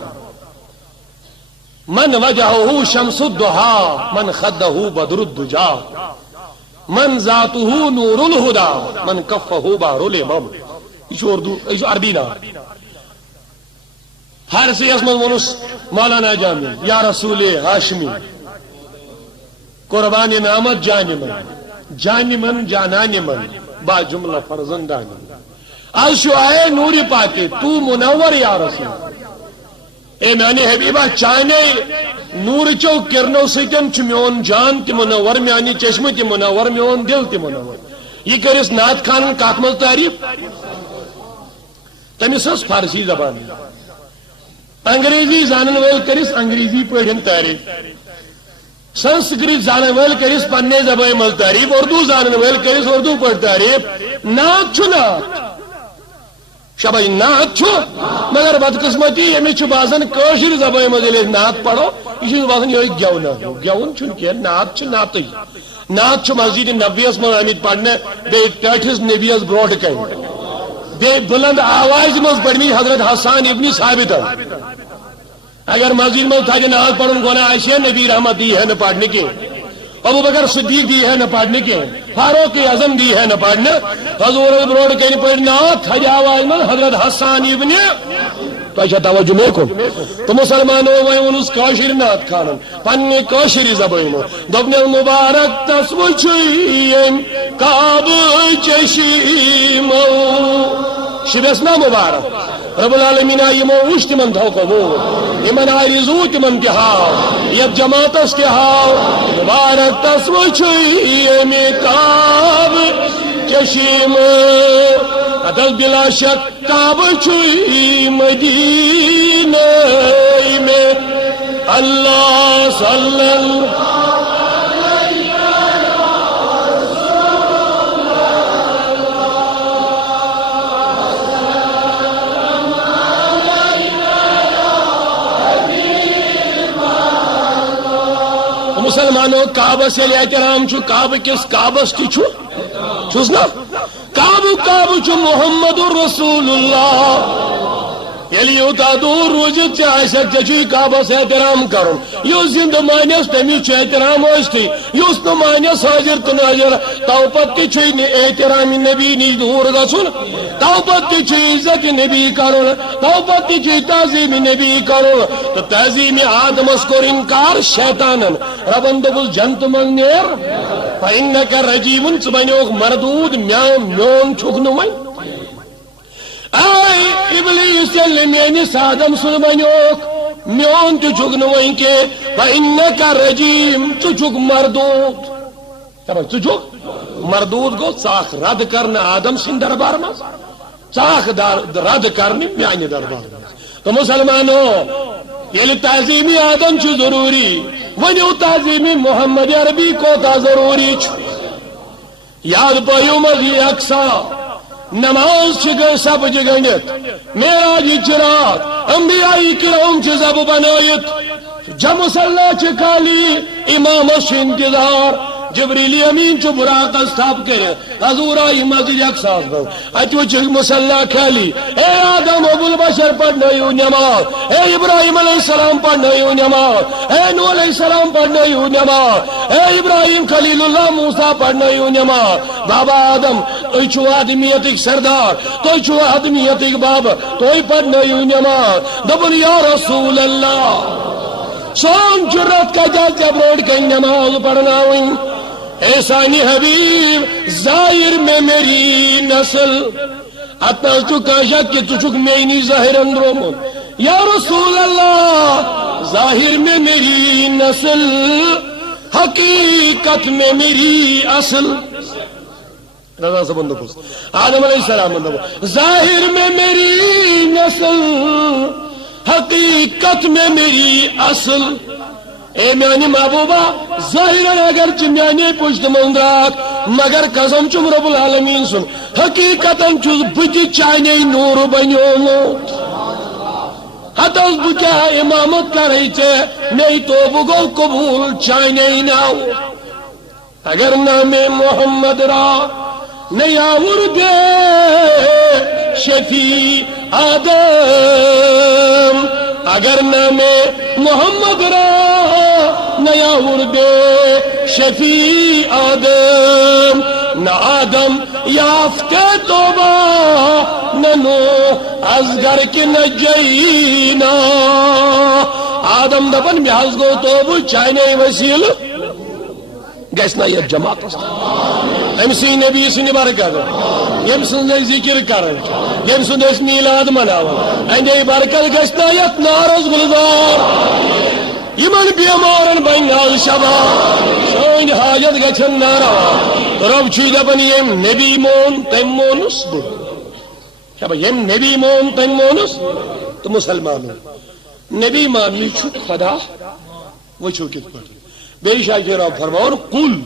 من وجهه شمس الضحى من خده بدر الدجى من ذاته نور الهدى من كفه بحر الامم یہ عربی نا فارسی اس من ونس مولانا جامع یا رسول ہاشمی قربان نامت جان من جانان من با جملہ فرزندان از شعائے نوری پاتے تو منور یا رسول اے میانی حبیبہ چانے نور چو کرنو سکن چھ میون جان تی منور میانی چشم تی منور میون دل تی منور یہ کرس نات خانن کاتمل تعریف تمس فارسی زبان انگریزی زانن ول کرس انگریزی پڑھن تعریف سنسکرت زانن ول کرس پنے زبان مل تعریف اردو زانن ول کرس اردو پڑھ تعریف نات چھ نات شبہ نات چھ مگر بدقسمتی یمس چھ باسان کاشر زبان مل نات پڑھو یہ باسان یہ گیون چھ کی نات چھ ناتی نات چھ مسجد نبویس من آمت پڑھنے بے ٹھٹھس نبیس بروٹ کن بے بلند آواز مز پڑھمی حضرت حسان ابن ثابت اگر مسجد میں تھا نماز پڑھن گناہ آشیا نبی رحمت دی ہے نہ پڑھنے کے ابو بکر صدیق دی ہے نہ پڑھنے کے فاروق اعظم دی ہے نہ پڑھنے حضور بروڈ کہیں پڑھنا تھج آواز میں حضرت حسان ابن تو توجہ میں کو تو مسلمانوں ونس کاشر نات خانن پنہ کاشری زبانو دبن مبارک تسوچیم کعب چشیمو شبس نا مبارک رب العالمین یمو وش تمن دھوکو یمن آرزو تمن تہ ہاو یت جماعتس تہ ہاو مبارک تسوچیم کعب چشیمو عدل بلا شک کعب چوئی مدینہ میں اللہ صلی اللہ مسلمانوں کعبہ سے احترام چھو کعبہ کس کعبس تی چھوس نا کعبہ چھو محمد رسول اللہ یلی یوتا دور روزت سے آسک چی کعبہ سے احترام کرن یو زند مانیس تمی چھ احترام ہوستی یوس نو مانیس حاضر تناجر توپت تی چھوئی احترام نبی نی دور گسن توپت تی چھوئی عزت نبی کرن توپت تی چھوئی تعظیم نبی کرن تو تعظیم آدم اسکور انکار شیطانن ربن دبل جنت من نیر فإنکا رجیمن سبنیوک مردود میون چھکنوئی آئی ابلیس یلی مینس آدم سلمانیوک میون تو چھکنوئی کے فإنکا رجیم تو چھک مردود تو چھک مردود گو چاک رد کرنا آدم سن دربار میں چاک رد کرنی میانی دربار میں تو مسلمانوں یلی تعظیمی آدم چھ ضروری ونیو تعظیمی محمد عربی کو تا ضروری چھ یاد پایو مزی اقصا نماز چھ سب جگنت میراج چرات انبیاء کرام چھ سب بنایت جب مسلح چھ کالی امام چھ انتظار جبریل امین چھ براق استاب کرے حضور آئی مسجد اقصاص بھو اتو چھ مسلح کھالی اے آدم ابو البشر پڑھنا یوں نماز اے ابراہیم علیہ السلام پڑھنا یوں نماز اے نوح علیہ السلام پڑھنا یوں نماز اے ابراہیم خلیل اللہ موسیٰ پڑھنا یوں نماز بابا آدم تو چھو آدمیت ایک سردار تو چھو آدمیت ایک بابا تو ہی پڑھنا یوں نماز دبن یا رسول اللہ سون جرت کا جات جب روڈ کہیں نماز پڑھنا ہوئی اے سانی حبیب ظاہر میں میری نسل اتنا چکا شک کہ تچک مینی ظاہر اندروں من یا رسول اللہ ظاہر میں میری نسل حقیقت میں میری اصل رضا سے بندو پوس آدم علیہ السلام بندو پوس ظاہر میں میری نسل حقیقت میں میری اصل اے میانی محبوبہ ظاہرن اگر چمیانی پشت مندراک مگر قسم چم رب العالمین سن حقیقتاً چوز بچی چاہنے نور بنیومو حتی بچا امامت کر رہی چھے نہیں تو بگو قبول چاہنے ناو اگر نام محمد را نہیں آوردے شفیع آدم اگر نام محمد را نیا وردے شفیع آدم نہ آدم یافتے توبہ نہ نوح ازگر کی نجینا آدم دبن بیاز گو توبہ چاہنے وسیل گیسنا یہ جماعت امسی نبی سنی برکت یم سن ذکر کرن یم سن میلاد مناون اندے برکت گیسنا یہ نارز گلزار یمن بیمارن بنیال شبا سوین حاجت گچن نارا رب چی دبن یم نبی مون تیم مونس بو شبا یم نبی مون تیم مونس تو مسلمانوں نبی ماننی چھو خدا وچھو کت پر بے شاہ رب فرماؤن قل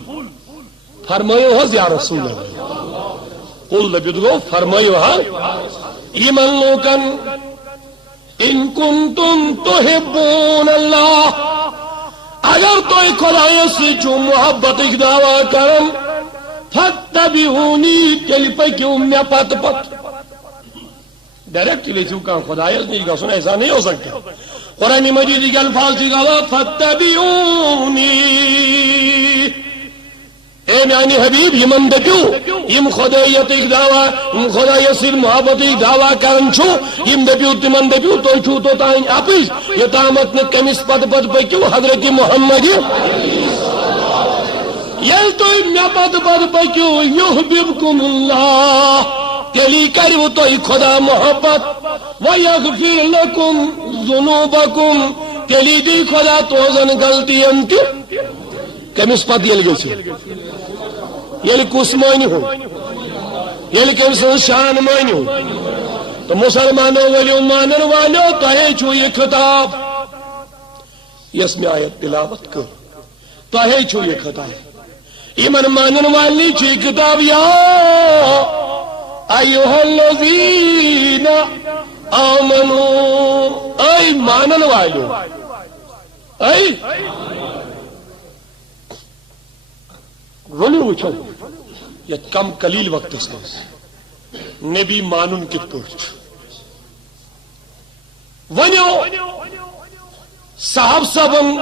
فرمائیو حض یا رسول اللہ قل لبید گو فرمائیو حض ایمن لوکن ان کنتم تحبون اللہ اگر تو خدای سے جو محبت ایک دعویٰ کرم فتبعونی تل پکیو میں پت پت ڈائریکٹ ویسو کا خدایس نہیں گا سنا، ایسا نہیں ہو سکتا. قرآن مجید کے الفاظ کی گا فاتبعونی، اے میانی حبیب یمن دپیو یم خدایت ایک دعویٰ خدایت سر محبت ایک دعویٰ کرن چھو یم دپیو تمن دپیو تو چھو تو تائیں اپس یتامت نے کمس پت پت پکیو حضرت محمد یل تو مے پت پت پکیو یحببکم اللہ تیلی کرو تو خدا محبت ویغفر لکم ذنوبکم تیلی دی خدا توزن غلطی انت کمس پت یل گئی یل کس مانی ہو یل کم سن شان مانی ہو تو مسلمانوں والیو مانن والو تہے چھو یہ خطاب یس میں آیت تلاوت کر تہے چھو یہ خطاب ایمن مانن والی چھ کتاب یا ایوہ الذین آمنوا اے مانن والو اے ونو وچھو یہ کم قلیل وقت اس نبی مانن کت پوچھ ونو صاحب صاحبن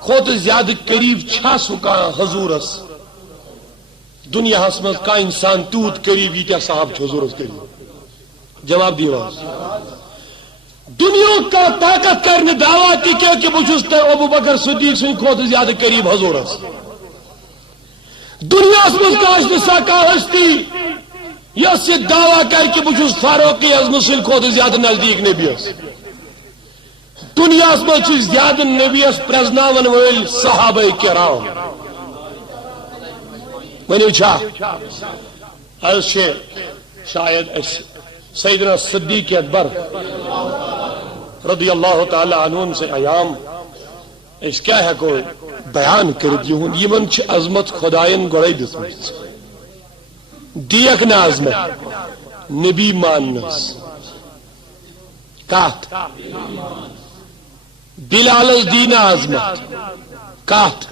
خود زیادہ قریب چھا سکا حضور اس دنیا میں کا انسان توت قریب یہ صاحب حضور اس قریب جواب دیو دنیا کا طاقت کرنے دعویٰ کی کہ بچھس ابو بکر صدیق سے خود زیادہ قریب حضور اس دنیا میں کاش کا ہستی یا سے دعویٰ کر کے بچھس فاروق اعظم سے خود زیادہ نزدیک نبی اس دنیا میں زیادہ نبی اس پرزناون ول صحابہ کرام ونیو چھا از شاید سیدنا صدیق اکبر رضی اللہ تعالی عنہ سے ایام اس کیا ہے کو بیان کر دیوں یمن چھ عظمت خدائن گوڑائی دسمت دیکھ نا عظمت نبی ماننس کات بلال دین عظمت کات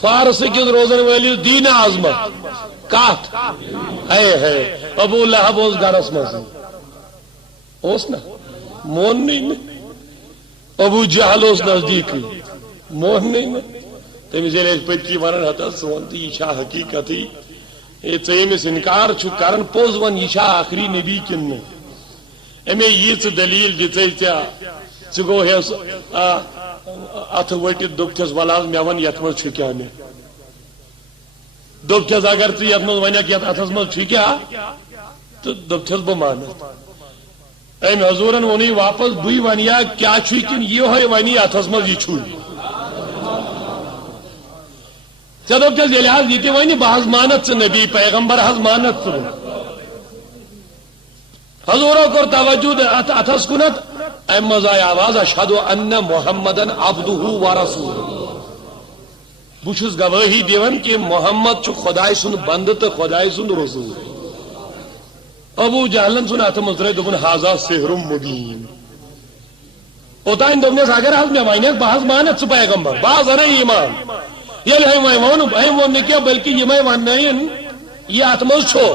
فارس کس روزن والی دین عظمت کات ہے ابو لہب اس گرس مز اس نا مون نہیں ابو جہل اس نزدیک مون نہیں تمس پتکی ون ہتا سون تو یہ حقیقت یہ ژمس انکار کران پوز ون یہ آخری نبی کن امی یہ دلیل دے گو ہس ات وٹت دپس ولاز مے ون یت مز کیا مے دپس اگر ژت مز ونک یت اتس مز کیا تو دپس بہ مان ام حضورن ونی واپس بی ونیا کیا کن یہ ونی اتس مز یہ ژے دپس یل حظ یہ ونی بہ حظ مانت ژٕ نبی پیغمبر حظ مانت ژٕ حضورو کور توجہ اتس کنت ام مز آئی آواز اشہد ان محمدن عبدہ ورسولہ بچھس گواہی دیون کہ محمد چھ خدای سن بند تو خدای سن رسول ابو جہلن سن ات مزرے دبن ھذا سحر مبین اوتان دبنس اگر حظ مے ونیک بہ حظ مانت ژٕ پیغمبر باز انے ایمان یل ون کیا بلکہ یہ ون یہ ات مز چھو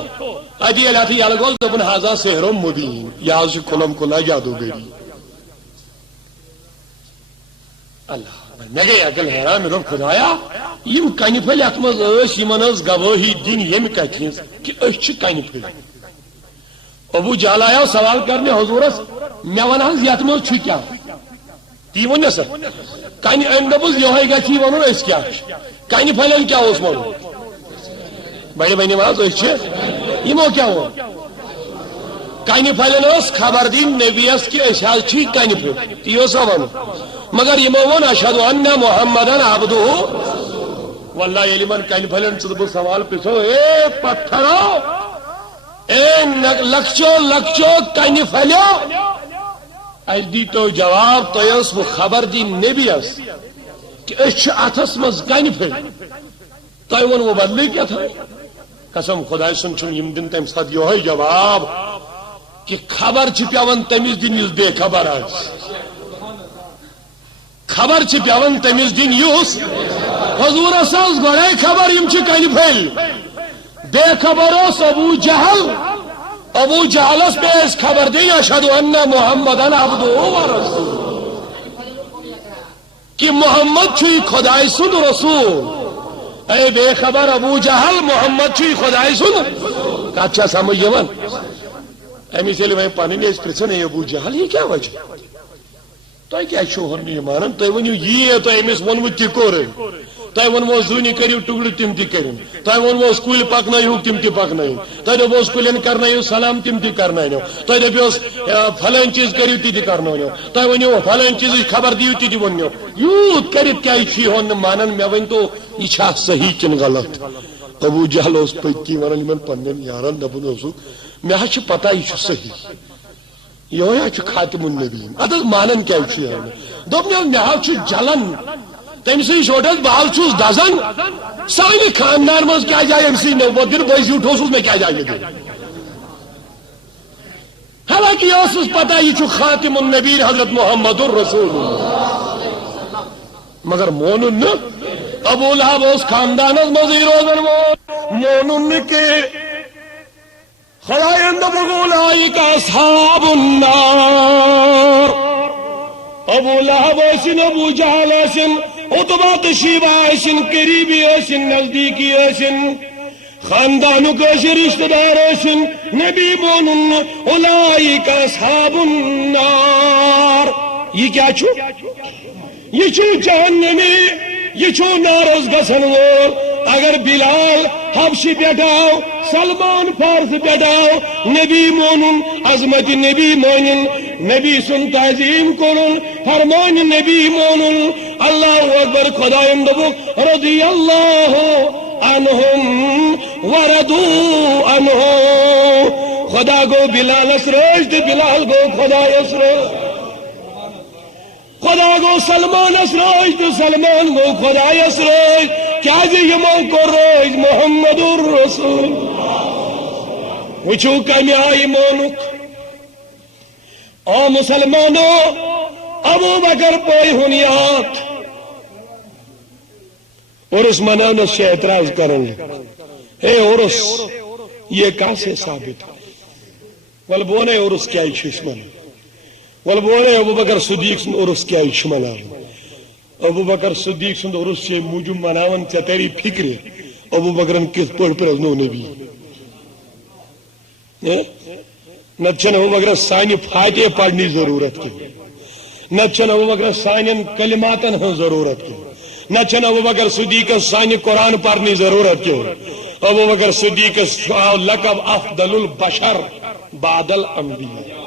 ادی یل ات یل گول دبن ھذا سحر مبین یہ حظ کھلم کھلا جادوگری اللہ مے گئی عقل حیران مے خدایا یم کن پھل ات مز یمن گواہی دن یم کت ہز کہ چھ کن پھل ابو جہل آیا سوال کرنے حضورس مے ون حظ یت مز چھ کیا تی ون سا کن ام دپس یہ گی ون اس کیا کن پھلن کیا اس ون بڑے بہن یمو کیا ون کن پھلن خبر دین نبیس کہ چھ کن پھل تی ون مگر یمو ون اشہد ان محمدن عبدہ واللہ یلی من کن پھلن ژٕ سوال پرژھو اے پتھرو اے لکچو لکچو کن پھلو اس دی تو جواب تس وہ خبر دی نبیس کہ اتس مز کن پھل تہ ون وہ بدلے کیا تھا قسم خدا سن چھ یم دن تم سات یہ جواب کہ خبر چھ پیون تمس دن یس بے خبر آس خبر چھ پیون تمس دن یس حضور اساس گڑے خبر یم چھ کن پھل بے خبر اس ابو جہل ابو جہلس پہ اس خبر دی اشہد ان محمدن عبدہ و رسول کہ محمد چھوئی خدای سن رسول اے بے خبر ابو جہل محمد چھوئی خدای سن اچھا سمجھ یوان امی سے میں پانی اس پرسن ہے ابو جہل یہ کیا وجہ تو کیا شوہر نہیں مانن تو ونیو یہ تو امس ونو تہ کور تو ونو زونی کریو ٹکڑ تم تہ کرن تو ونو سکول پکنایو تم تہ پکنایو تو دپو سکولن کرنایو سلام تم تہ کرنایو تو دپیوس فلان چیز کریو تہ کرنایو تو ونیو فلان چیز خبر دیو تہ ونیو یوت کرت کیا چھ ہون مانن مے ون تو یہ چھا صحیح کن غلط ابو جہل اس پتی ونن من پنن یارن دپن اوسو مے ہا چھ پتہ یہ چھ صحیح یہ خاتم النبیین ادس مانن کیا دپ مے جلن تم سی شوٹس بہل چھس دزن سانہ خاندان مز کیا جائے ام سی نبوت دن بہ زیوٹ اوسس میں کیا جائے دن حالانکہ یہ پتہ یہ خاتم النبیین حضرت محمد الرسول مگر مونن ابو لہب اس خاندان مز روزن مونن کے خدایند بقول اولئک اصحاب النار ابو لہب اسن ابو جہل اسن عتبہ شیبہ اسن قریبی اسن نزدیکی اسن خاندانک رشتہ دار اسن نبی مونن اولئک اصحاب النار یہ کیا چھو یہ چھو جہنمی یہ چھو نارس گسن وول اگر بلال حبشی بیٹھاو سلمان فارس بیٹھاو نبی مونن عظمت نبی مونن نبی سن تعظیم کرن فرمان نبی مونن اللہ اکبر خدایم دبو رضی اللہ عنہم وردو عنہ خدا گو بلال اسروج دے بلال گو خدا اسروج خدا گو سلمان اسروج تو سلمان گو خدا اسروج کیا جی یمو کو روج محمد الرسول وچو کمی آئی مونک او مسلمانو ابو بکر پوئی ہنیات عرس منانس سے اعتراض کرن اے عرس یہ کیسے ثابت ہے والبونے عرس کیا ششمن والبونے ابو بکر صدیق سن عرس کیا شمنا ابو بکر صدیق سن عرس سے موجب مناون چا تیری فکر ابو بکرن کس پڑھ پر ازنو نبی نچن ابو بکر سانی فاتح پڑھنی ضرورت کی نچن ابو بکر سانی کلماتن ہن ضرورت کی نچن ابو بکر صدیق سانی قرآن پڑھنی ضرورت کی ابو بکر صدیق لقب افضل البشر بعد الانبیاء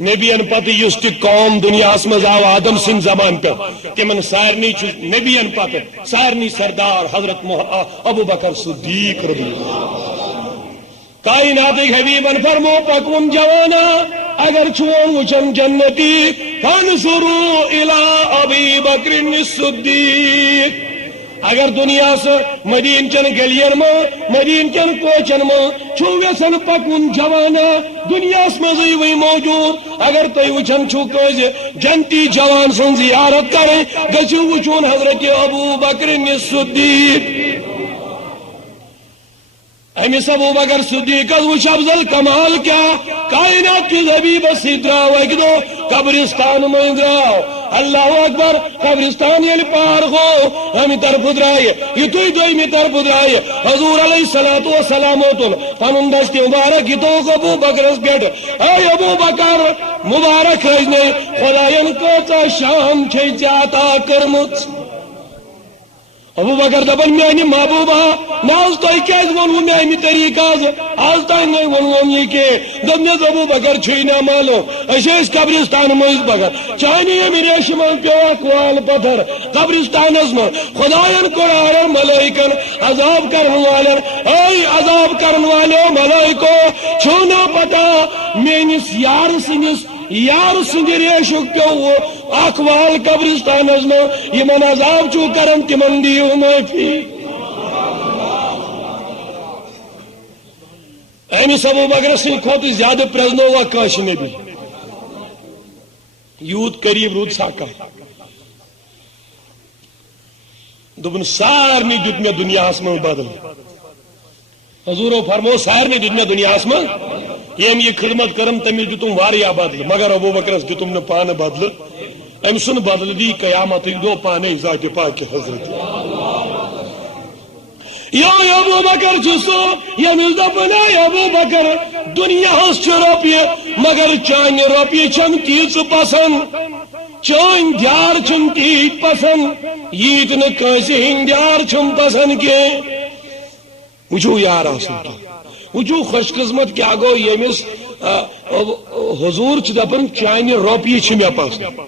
نبیان پتہ اس تہ قوم دنیا مز آو آدم سن زمان پہ تمن سارنی نبیان پتہ سارنی سردار حضرت ابو بکر صدیق رضی اللہ کائنات حبیبن فرمو پکون جوانا اگر چھوڑ وچن جنتی فانظروا الی ابی بکر الصدیق اگر دنیا سے مدین چن گلین ما مدین چن کوچن ما چھو ویسن پکون جوانا دنیا مزی وی موجود اگر تی وچن چھو کوز جنتی جوان سن زیارت کریں گچو وچون حضرت ابو بکر الصدیق امس ابو بکر صدیق وچ افضل کمال کیا کائنات کی حبیب سدرا ایک دو قبرستان میں دراو اللہ اکبر قبرستان یل پار گو ہم طرف درائے یہ تو ہی طرف درائے حضور علیہ الصلوۃ والسلام تو پنن دست مبارک تو ابو بکر بیٹھ اے ابو بکر مبارک نے خداین کو شام چھ جاتا کرمت ابو بکر دبن میانی محبوبہ ناز تو کیز ونو میانی طریقہ آز تائیں نہیں ونو یہ کہ دمنیز ابو بکر چھوئی نہ مالو اشیس قبرستان مویز بکر چاہنی ہے میرے شمال پیو اقوال پتھر قبرستان ازم خدایان قرآن ملائکن عذاب کرن والن اے عذاب کرن والے ملائکو چھونا پتا مینس یار سنس یار سندی ریشک کیوں اقوال قبرستان ازم یہ من عذاب چو کرن تمن دیو معافی امس ابو بکر سن کھوت زیادہ پرزنو ہوا کاش نبی یوت قریب رود ساکا دبن سارنی دیت میں دنیا میں بدل حضور فرمو سارنی دیت میں دنیا میں یم یہ خدمت کرم تمس دتم واریاہ بدل مگر ابو بکرس دتم نہ پانہ بدل ام سن بدل دی قیامت دو پانے ذات پاک حضرت یا ابو بکر چھسو یمس دپن ابو بکر دنیا ہس روپیے مگر چان روپیے چھن تیز پسند چون دیار چھن تیت پسند یت نہ کٲنٛسہِ ہٕنٛدۍ دیار چھم پسند کی وچھو یار آسن کی وچھو خوش قسمت کیا گو یمس حضور چھ دپن چانہ روپیے چھ مے پسند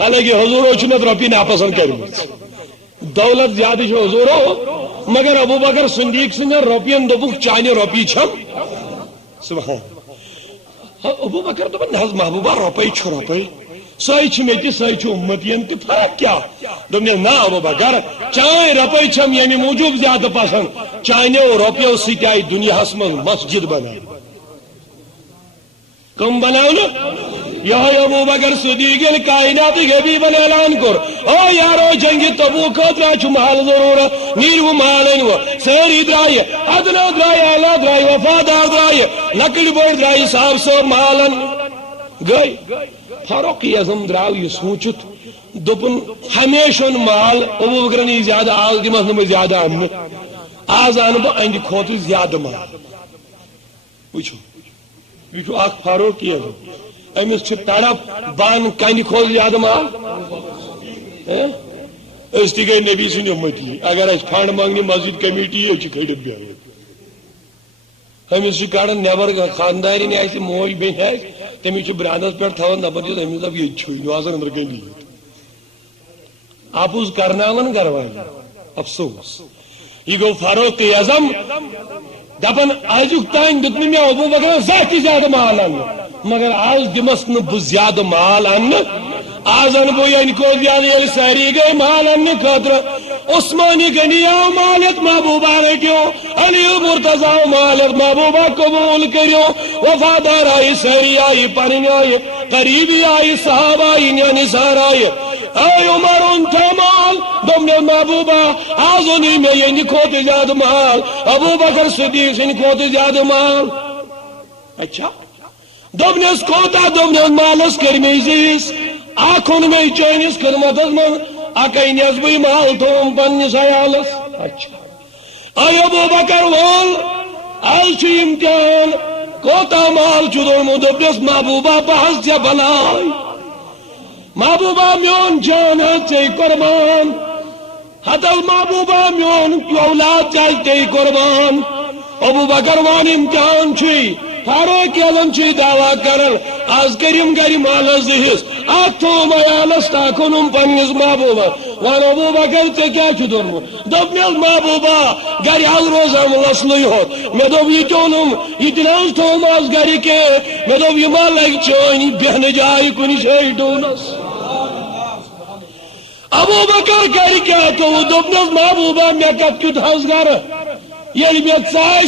حالانکہ حضورو چھ مت روپیے ناپسند کرمژ دولت زیادہ چھ حضورو مگر ابو بکر صدیق سن روپین دپک چانہ روپیے چھم سبحان ابو بکر دپن حض محبوبہ روپے چھ روپے سوئی چھ مت سوئی چھ امتین تو فرق کیا دپنے نا ابو بکر چائے روپے چھم یعنی موجوب زیادہ پسند چانو روپیو سۭتۍ آئی دنیاہس من مسجد بنا کم بناو یہ ابو بکر صدیق کائنات حبیبن اعلان کر او یارو جنگ تبوک خاطرہ چھ مال ضرورت نیرو مال انو سیری درائے ادنا درائے اعلیٰ درائے وفادار درائے لکڑ بوڑ درائے صاحب سور مالن گئی فاروق اعظم دراو یہ سوچت دپن ہمیشہ مال ابو بکر زیادہ آز دمس نم زیادہ ان آز ان بہ اہند کھوت زیادہ مال وچھو وچھو اخ فاروق اعظم امس چھ تڑپ بان کن کھول زیادہ مال اس تہ گئی نبی سن امتی اگر اس فنڈ مانگنی مسجد کمیٹی یہ کھڑت بہن امس کڑان نبر خاندارین آسہ موج بین آسہ تمس برانس پہ تھوان دپان چھ امس دپ یہ چھ آسان اندر کن آپوز کرناون گھر والے افسوس یہ گو فاروق اعظم دپان آزک تین دت مے ابو بکر ذاتی زیادہ مال ان مگر آز دمس نا بہ زیادہ مال ان آز ان بہ ان کو زیادہ یل ساری گئی مال ان خاطر عثمانی غنی آو مالت محبوبہ رٹو علی مرتضی مالت محبوبہ قبول کرو وفادار آئی ساری آئی پنن آئی قریبی آئی صحاب آئی نثار آئی اے عمر ان تھا مال دمنے محبوبہ آز انہی میں یہ کھوت زیادہ مال ابو بکر صدیق سے کھوت زیادہ مال اچھا دمنس کوتا دمنس مالس کرمیزیس آخون میں چینس خدمت من اکین بی مال تھوم پنس عیالس اچھا اے ابو بکر وول آز امتحان کوتا مال دورمت دپنس محبوبہ بہس ے بنائی محبوبہ میون جان ے قربان حتل محبوبہ میون اولاد تے قربان ابو بکر وان امتحان چھ فاروق اعظم چھ دعویٰ کرن آز کریم گری مالس دہس ات تھوم عیالس تاکنم پنس محبوبہ وان ابو بکر ے کیا دورمت دپنس محبوبہ گھر حل روزان لسلے ہوت مے دپ یہ چونم یہ تہ تھوم آز گھر کے مے دپ یہ ما لگ چٲنۍ بیہنہٕ جایہِ کُنہِ جایہِ ڈونس ابو بکر گھر کیا تو دپنس محبوبہ مے کت کیت حس گھر یل مے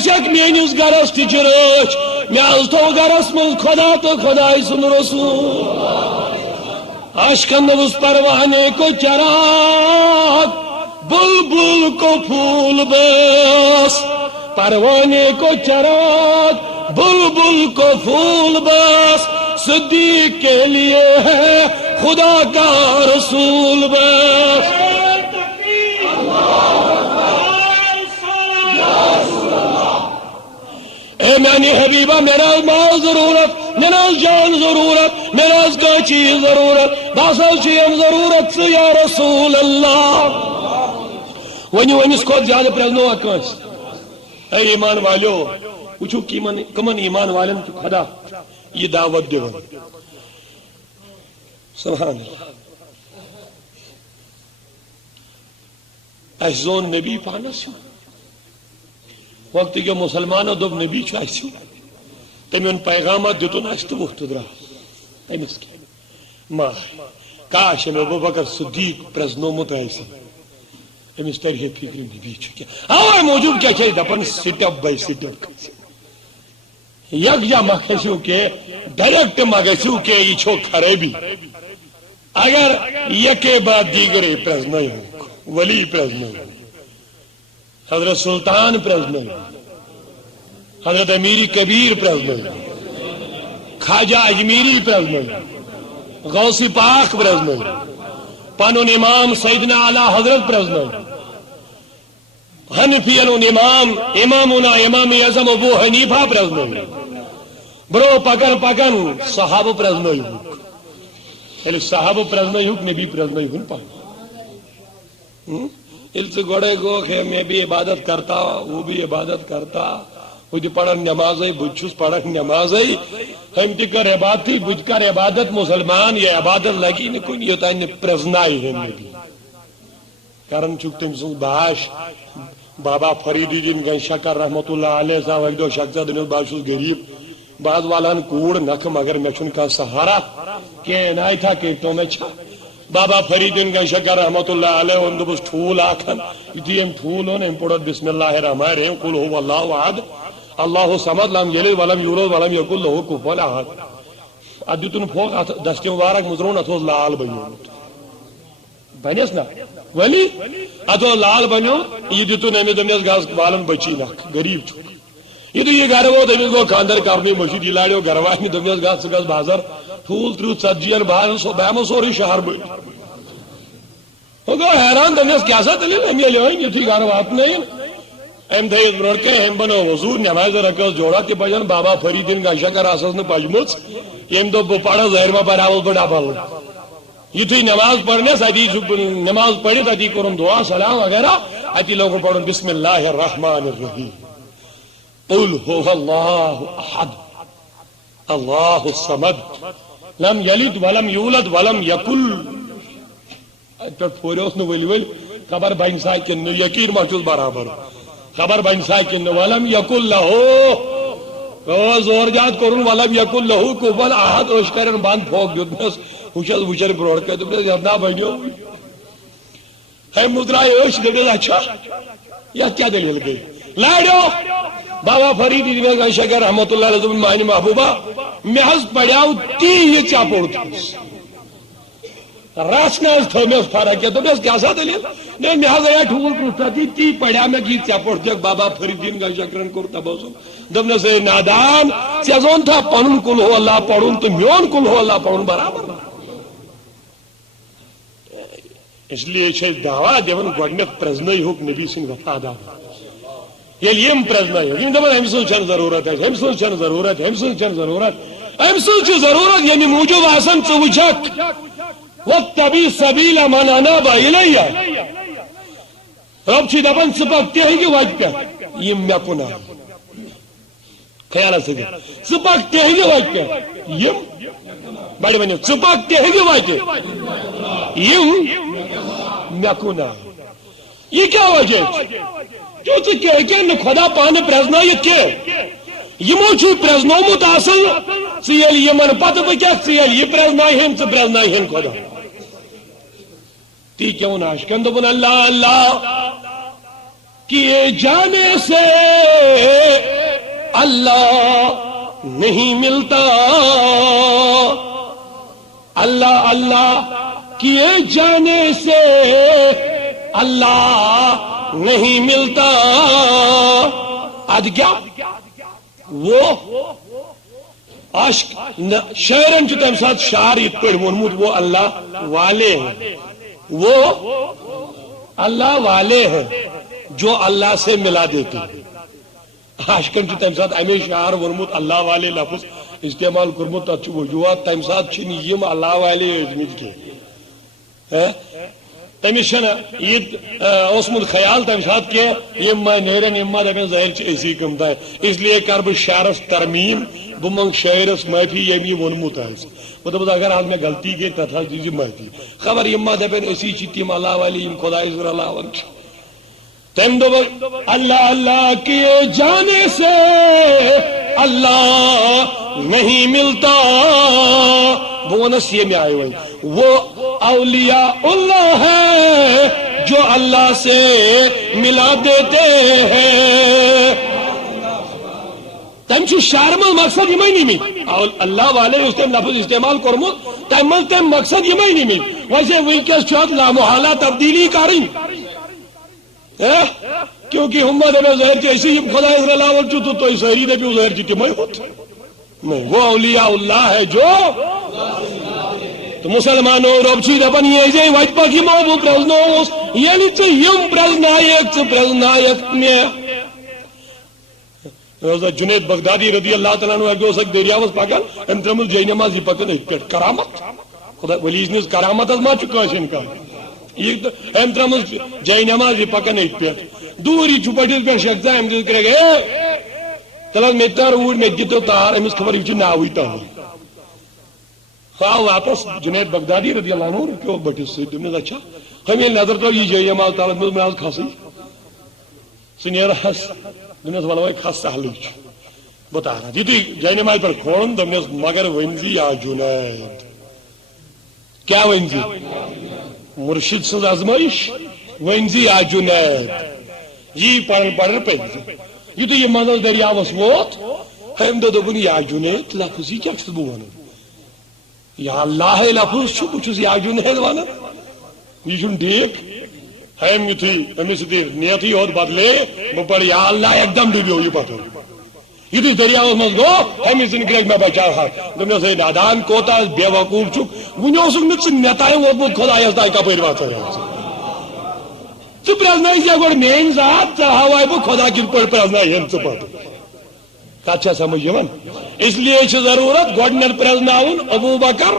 ثک میس گرس تہ رچ مے تھو گرس من خدا تو خدائے سن رسول اشکندس پروانے کو چراغ بلبل کو پھول بس پروانے کو چراغ بلبل کو پھول بس صدیق کے لیے ہے خدا کا رسول بس اے میانی حبیبہ میرا مال ضرورت میرا جان ضرورت میرا کا چیز ضرورت باسل چیم ضرورت یا رسول اللہ ونی ونس کو زیادہ پرزنو اکنس اے ایمان والو وچھو کمن ایمان والن کی خدا یہ دعوت دیون سبحان اللہ اس زون نبی پانس وقت کے مسلمانوں دب نبی چاہیے تمہیں پیغامات دیتون اس تو وقت درا امس کی ماہ کاش میں ابو بکر صدیق پرزنو مت ایسی امس کر ہے فکر نبی چکے ہاں موجود کیا چاہیے دپن سٹ اپ بائی سٹ اپ یک جا مخشو کے ڈائریکٹ مگسو کے یہ چھو خرابی اگر یک بعد دیگر پرزنو ولی پرزنو حضرت سلطان پرزنو حضرت امیری کبیر پرزنو خواجہ اجمیری پرزن غوث پاک پرزن پنن امام سیدنا اعلی حضرت پرزن حنفین امام امامنا امام اعظم ابو حنیفہ پرزن برو پکن پکن صحاب پرزن صحاب پرزن نبی پرزن پہ سے گوڑے گو کہ میں بھی عبادت کرتا وہ بھی عبادت کرتا وہ پڑھن نماز بچھس پڑھن نماز ہم تہ کر عبادت بج کر عبادت مسلمان یہ عبادت لگی نہ کن یوتان پرزنائی ہے نبی کرن چک تم سن باش بابا فرید الدین گن شکر رحمت اللہ علیہ صاحب ایک دو شخص دن باشوس غریب بعض والان کوڑ نکھ مگر میں چھن کا سہارا کہ نائی تھا کہ تو میں چھا بابا فرید الدین گن شکر رحمت اللہ علیہ ان دبس ٹھول آکھن یم ٹھول ہن پڑھت بسم اللہ الرحمن الرحیم قل هو اللہ احد اللہ صمد لم یلد ولم یولد ولم یکن له کفوا احد ادیتن فوق دست مبارک مزرون اتھوس لال بنو بنس نا ولی اتو لال بنو یہ دتن امی دمس گاس والن بچی نک غریب چھ یہ تو یہ گھر وہ دمس گو خاندر کرنی مسجد لاڑیو گھر واہنی دمس گاس گاس بازار ٹھول ترو ژتجی باہر سو بہم سوری شہر بڑ وہ گو حیران دمس کیا سا دلیل ہم یہ تھی گھر وات نہیں ام دہیز برڑکے ہم بنو وضو نماز رکھس جوڑا کے بجن بابا فرید الدین گن شکر آسس نہ پجمت یم دو پڑھا ظاہر ما پڑھاول بڑا بل یہ تھی نماز پڑھنے ستی نماز پڑھی تتی کرن دعا سلام وغیرہ اتی لوگوں پڑھن بسم اللہ الرحمن الرحیم قل هو اللہ احد اللہ الصمد لم یلد ولم یولد ولم یکن پوریوس نو ول ول خبر بن سا کن یقین محسوس برابر خبر بن سا کن ولم یکن له زور جات کرن ولم یکن له کفوا احد اوش کرن بند پھوک دیتنس وچل وچر بروڑ کے دبل زیادہ بنیو ہے مدرائے اوش دبل اچھا یا کیا دلیل گئی لاڑو بابا فرید الدین گن شکر رحمت اللہ علیہ معنی محبوبہ محض پڑھاؤ تی یہ چا پڑھتی رس ناز تھومس فرق ہے تو بس کیا سا دلیل نہیں محض یا ٹھول پرستا تی پڑھا میں گیت چا پڑھتی بابا فرید الدین گن شکرن کرتا بوزم دبن سے نادان سیزون تھا پڑھن کل ہو اللہ پڑھن تو میون کل ہو اللہ پڑھن برابر اس لیے دعویٰ دیون گوڑنیت پرزنائی ہوک نبی سنگ وفادار یہ یم پرزنائی ہوک دبن ہم سن چن ضرورت ہے ہم سن چن ضرورت ہم سن چن ضرورت ہم سن چن ضرورت یعنی موجود آسن چوچک وَاتَّبِي سَبِيلَ مَنْ أَنَابَ إِلَيَّ رب چی دبن سپکتے ہیں کہ وجہ یہ میں کنا خیال سے گیا سپکتے ہیں کہ وجہ یہ بڑے بنے سپکتے ہیں کہ وجہ یہ میں کنا یہ کیا وجہ جو چی کہ خدا پانے پرزنا یہ کہ یہ موچو پرزنو متاثل سیل یہ من پتہ بکیا سیل یہ پرزنائی ہم سے پرزنائی ہم خدا تی کیوں ناشکن دبن اللہ اللہ کیے جانے سے اللہ نہیں ملتا اللہ اللہ کیے جانے سے اللہ نہیں ملتا آج کیا وہ عشق شاعرن چھ تم ساتھ شعر ات پہ ونمت وہ اللہ والے ہیں وہ اللہ والے ہیں جو اللہ سے ملا دیتے ہیں عاشقن چھ تم ساتھ امی شعر ونمت اللہ والے لفظ استعمال کرمت تر وجوہات تم ساتھ چھ یم اللہ والے ازمت کے تمس یہ اوسمت خیال تم سات کہ یم نیرن یم دپن ظاہر چھ اسی کمتا ہے اس لیے کر بہ شعرس ترمیم بہ منگ شاعرس معافی یم ونمت آس بہ دپس اگر آج میں غلطی گئی تتھ دیز معافی خبر یم دپن اسی چھ تم اللہ والے یم خدا اللہ تم دپ اللہ اللہ کیے جانے سے اللہ نہیں ملتا وہ ونس یہ میں آئے ہوئی وہ اولیاء اللہ ہے جو اللہ سے ملا دیتے ہیں تم چھ شعر میں مقصد یہ نہیں مل اللہ والے اس ٹائم لفظ استعمال کرمو تم مقصد یہ نہیں مل ویسے ونکس چھت لامحالہ تبدیلی کریں کیونکہ ہم دے ظاہر چھ اسی خدا اللہ تو سہری دپیو ظاہر چھ تمے ہوت نہیں، وہ اولیاء اللہ ہے جو تو مسلمانوں ربچی دپن یہ وت پک یمو بہ پرزنوس یعنی یم پرزنائک پرزنائک مے جنید بغدادی رضی اللہ تعالیٰ عنہ اگے اوسک دریاوس پکان ام ترمل جے نماز یہ پکان ات پہ کرامت خدا ولی سنز کرامت ما چھ کٲنٛسہِ انکار ام ترمل جے نماز یہ پکان ات پہ دوری چھ پٹس پہ شخصا ام دس کرے گئے تلس مے تار اوڑ مے دتو تار امس خبر یہ ناوی تاوی واپس جنید بغدادی رضی اللہ عنہ کیوں بٹس سی دمس اچھا ہم یہ نظر تو یہ جے نماز تعالیٰ میں آج کھسی سنیر ہس دمس ولوے کھس سہل بتا رہا جی جے نماز پر کھولن دمس مگر ونزی یا جنید کیا ونزی مرشد سز آزمائش ونزی یا جنید یہ پڑھن پہ یہ مزل دریاوس ووت ہم دپن یا جنید لفظ یہ کیا بہ ون یا اللہ لفظ بہت یا جنید ون یہ ٹھیک ہم یتھی امس نیت یوت بدلے بہ پڑھ یا اللہ ایک دم ڈبو یہ پتہ یتھ دریاوس مز گو امس دن گرک میں بچاو ہا دس ہے نادان کوتا بے وقوف چھ ون ثہ نیتائیں ووتمت خدایس تھی کپر وات ثہ پرزنائی گوڑ میری ذات ژٕ ہاوے بہ خدا کن پہ پرزنائن ثہ پتہ کت سمجھ یوان اس لیے ضرورت گۄڈنیٚتھ پرزناون ابو بکر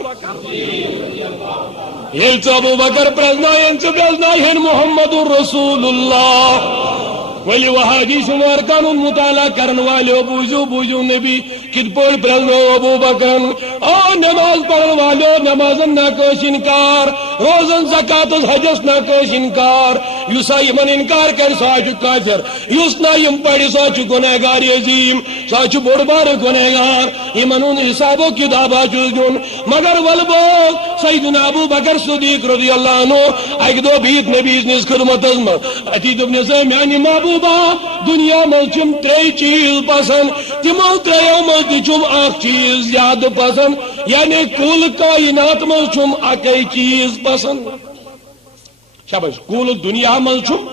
یل ژٕ ابو بکر پرزنائن ژٕ پرزنائن محمد رسول اللہ ولی وہ حدیث مبارکان مطالعہ کرن والے بوجو نبی کت پہ پرزنو ابو بکر او نماز پڑھن والو نمازن نہ کوش انکار روزن زکاتس حجس نہ کوش انکار یسا یمن انکار کر سا چھ کافر یس نہ یم پڑھ سا چھ گنہگار عظیم سا چھ بڑ بار گنہگار یمن حساب و کتاب دیون مگر ول بول سیدنا ابو بکر صدیق رضی اللہ عنہ اک دو بیت نبی نس خدمت اتی دبن سے میانی محبوبہ دنیا ملچم ترے چیز پسند تمو تریو ملچم اخ چیز زیادہ پسند یعنی کل کائنات ملچم اکی چیز پسند شاباش کل دنیا ملچم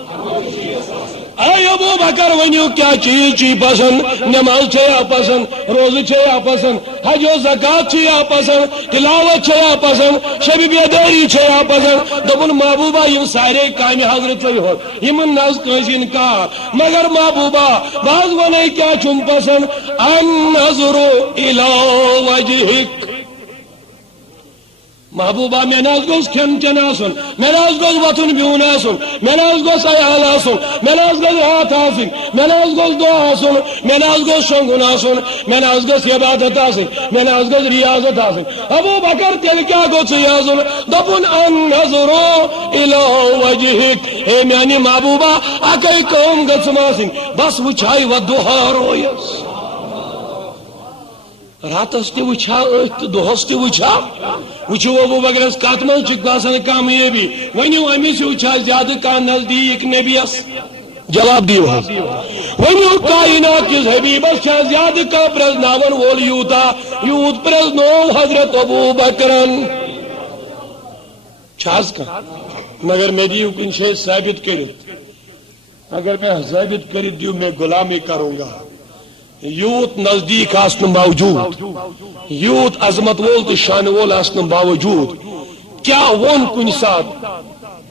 اے ابو بکر ونیو کیا چیز چی پسند نماز چھیا پسند روز چھیا پسند حج و زکات چھیا پسند تلاوت چھیا پسند شب بیداری چھیا پسند دبن محبوبہ یم سارے کام حضرت ہو یم ناز کنس انکار مگر محبوبہ باز ونے کیا چم پسند ان نظر الی وجهک محبوبہ میں ناز گوس کھن چن آسن میں ناز گوس وطن بیون آسن میں ناز گوس ایال آسن میں ناز گوس ہاتھ آسن میں ناز گوس دعا آسن میں ناز گوس شنگن آسن میں ناز گوس عبادت آسن میں ناز گوس ریاضت آسن ابو بکر تیل کیا گوس آسن دبن ان نظرو الی وجهک اے میانی محبوبہ اکی قوم گسم آسن بس وچھائی و دعا رویس راتس تہ وچھا دہس تہ وچھا وچھو ابو بکرس کت من چھ کامیابی ونیو امس وچھا زیادہ کان نزدیک نبیس جواب دیو ونیو کائنات کس حبیبس چھا زیادہ کا پرزناون وول یوت پرزنو حضرت ابو بکرن چھاز کا مگر میں دیو کن شے ثابت کرت اگر میں ثابت کرت دیو میں غلامی کروں گا یوت نزدیک آسن باوجود یوت عظمت وول تو شان وول آسن باوجود کیا ون کن سات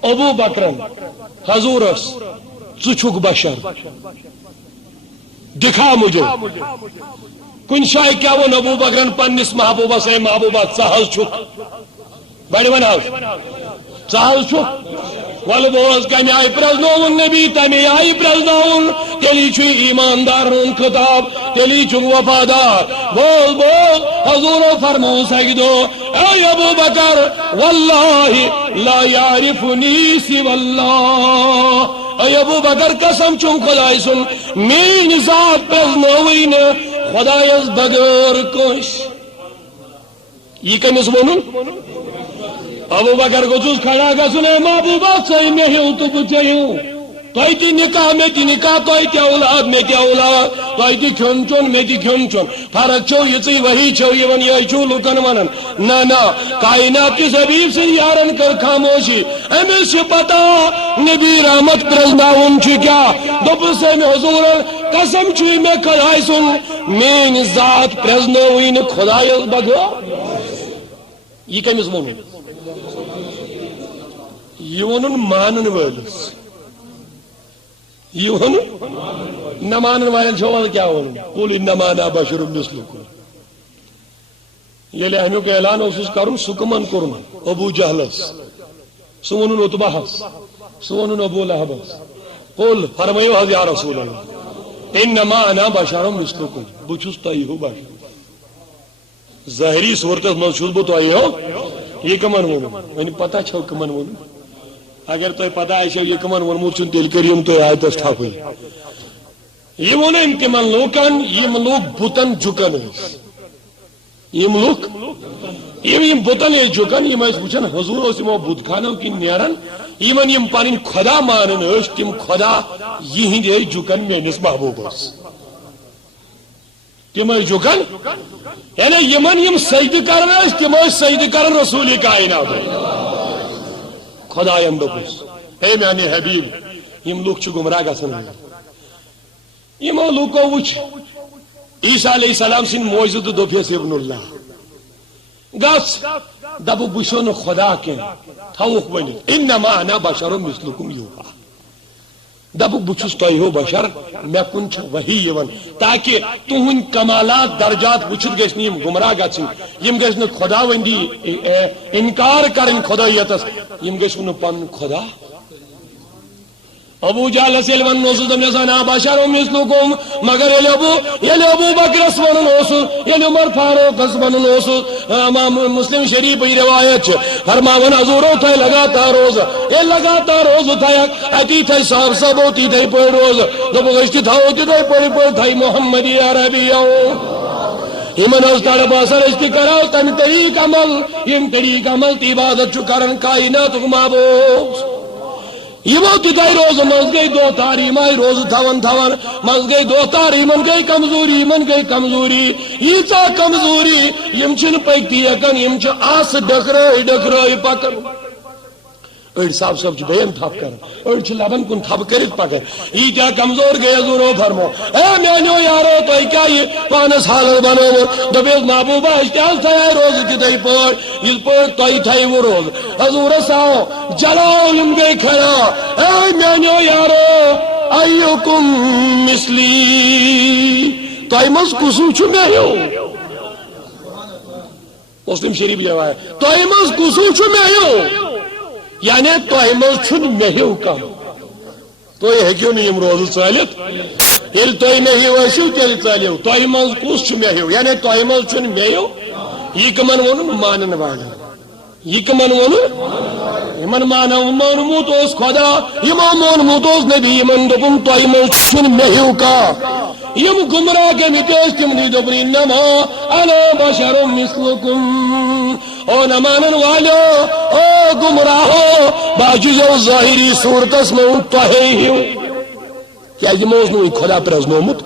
ابو بکرن حضورس ژھک بشر دکھا مجھے کن شاہ کیا ون ابو بکرن پنس محبوبہ سے محبوبہ ژٕ چھک بڑی ون ژٕ چھک ول بوز کمی آئی پرزنون نبی تمی آئی پرزنون تیلی چھو ایماندار خطاب تیلی چھو وفادار بول حضور فرمو سجدو اے ابو بکر واللہ لا یعرفنی سوى اللہ اے ابو بکر قسم چون خدای سن مین ذات پرزنوین خدایس بغیر کوش یہ کمس ونن ابو بکر گوس کھڑا گھن محبوبہ سی میں ہوں تو بچوں تھی نکاح میں تھی نکاح تھی اولاد میں تھی اولاد تھی کھن چون میں تھی کھن چون فرق چھو یہ وہی چھو یہ ون یہ چھو لکن ونن نہ کائنات کس حبیب سے یارن کر خاموشی امس پتا نبی رحمت پرزناون چھ کیا دب سے میں حضور قسم چھ میں خدائے سن میری ذات پرزنوئی نہ خدائے بغیر. یہ کمس ون یہ ون مانن ولس یہ ون نہ مانن والن چھوال کیا ون قل انما انا بشر مثلکم. ییٚلہِ امیُک اعلان اوسُس کرُن سُہ کٕمن کوٚرُن ابوٗ جہلس سُہ ووٚنُن عتبہس سُہ ووٚنُن ابوٗ لہبس. قل فرمٲیِو حظ یا رسول اللہ انما انا بشر مثلکم بہٕ چھُس تۄہہِ ہیوٗ بشر. ظٲہری صورتس منٛز چھُس بہٕ تۄہہِ ہیوٗ. یہ کمن ووٚنُن وۄنۍ پتہ چھو کمن ووٚنُن. اگر تۄہہِ پتہ آسیو یہ کمن ووٚنمُت چھُنہٕ تیٚلہِ کٔرِو تُہۍ آیتس ٹھپٕے. یہ ووٚن أمۍ تِمن لوٗکن یِم لوٗکھ بُتن جُکن ٲسۍ. یم لوگ یم بتن جُکن یم وچان حضور اس بت خانو کن نیران یمن یم پن خدا مانن تم خدا یہ جُکن میس محبوبس تم جُکن یعنی یمن یم سجدہ کران تم سجدہ کران رسول کائنات خدا دپس اے میانے حبیب یم لوگ گمراہ گژھان. یمو لوکو وچ عیسیٰ علیہ السلام سن موجود دوپیس ابن اللہ گس دب بشو ن خدا کی تھوک ون انما انا بشر مثلکم یوحا دب بچس تہ بشر مے کن وحی یوان تاکہ تہن کمالات درجات وچت گھن یم گمراہ گھن یم گھن خدا وندی انکار کرن خدایتس یم گھن پن خدا. ابو جہل سے ون بشر مثلکم مگر یل ابو بکرس ون عمر فاروقس ون مسلم شریف روایت فرماون حضورو تھے لگاتار روز یہ لگاتار روز تھک اتی تھے صاحب صبو تی تھے پڑ روز دس تھو تھی پڑ پڑ تھے محمدی عربی یمن تڑ باسر کرو تم طریق عمل یم طریق عمل تی عبادت کرن کائنات محبوب. یمو تہ روز مز گئی دو تاری مائی روز تھون تھون مز گئی دو تاری من گئی کمزوری من گئی کمزوری ییژا کمزوری یم چھن پکتی ہکن یم چھ آس ڈکرٲے ڈکرٲے پکان. أڑ صاحب صاحب بین تھپ کر أڑ چھ لبن کن تھپ کرت پکان. یہ کیا کمزور گئی حضورو فرمو اے میانو یارو تہ کیا یہ پانس حالت بنوت دپیس محبوبہ اشتیاز تھے روز کتھے پٲٹھۍ یِتھ پٲٹھۍ تۄہہِ تھٲیوٕ روز. حضورس آو جلال یم گئی کھڑا اے میانو یارو ایوکم مثلی تۄہہِ منٛز کُسُم چھُ مےٚ ہیوٗ. مسلم شریف روایت تۄہہِ منٛز کُسُم چھُ مےٚ ہیوٗ یعنی تۄہہِ منٛز چھُنہٕ مےٚ ہیوٗ کانٛہہ. تُہۍ ہیٚکِو نہٕ یِم روزٕ ژٲلِتھ ییٚلہِ تُہۍ مےٚ ہیوٗ ٲسِو تیٚلہِ ژٲلِو. تۄہہِ منٛز کُس چھُ مےٚ ہیوٗ یعنی تۄہہِ منٛز چھُنہٕ مےٚ ہیوٗ. یہِ کٕمن ووٚنُن مانن والٮ۪ن. یہ کمن ووٚنُن یمن مونمُت اوس خدا یمو مونمُت اوس نبی یمن دوٚپُن تۄہہِ منٛز چھُنہٕ مےٚ ہیوٗ کانٛہہ. یم گمراہ گٔمٕتۍ ٲسۍ تِمنٕے دوٚپُن انما انا بشر مثلکم. او نہ مانن والو او گمراہو باجو ظاہری صورتس منٛز تۄہے ہیوٗ کیازِ یمو اوس نہٕ خدا پرزنومُت.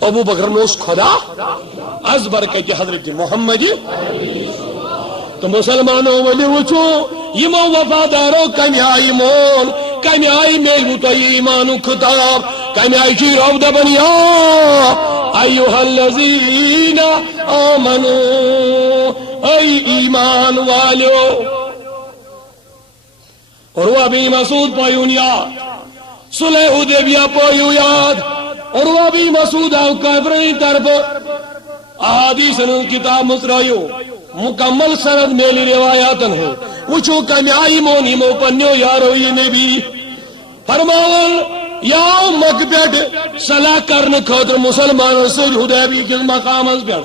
ابوٗ بکرن اوس خدا از برکتہِ حضرت محمد. تو مسلمانوں ولي وچو یمو وفادارو کمی آئی مون کمی آئی میلو تو ایمانو خطاب کمی آئی چی رو دبن یا ایوہ الذین آمنو ای ایمان والو. اور وہ ابھی مسعود پایون یاد صلح حدیبیہ پایو یاد اور وہ ابھی مسعود آو کابرین طرف احادیث کتاب مصرائیو مکمل سند میلی روایاتن ہو وچو کمی آئی مونی مو پنیو یارو یہ نبی فرماول یا مک پیٹ صلاح کرنے خاطر مسلمان سر حدیبی کس مقام از پیٹ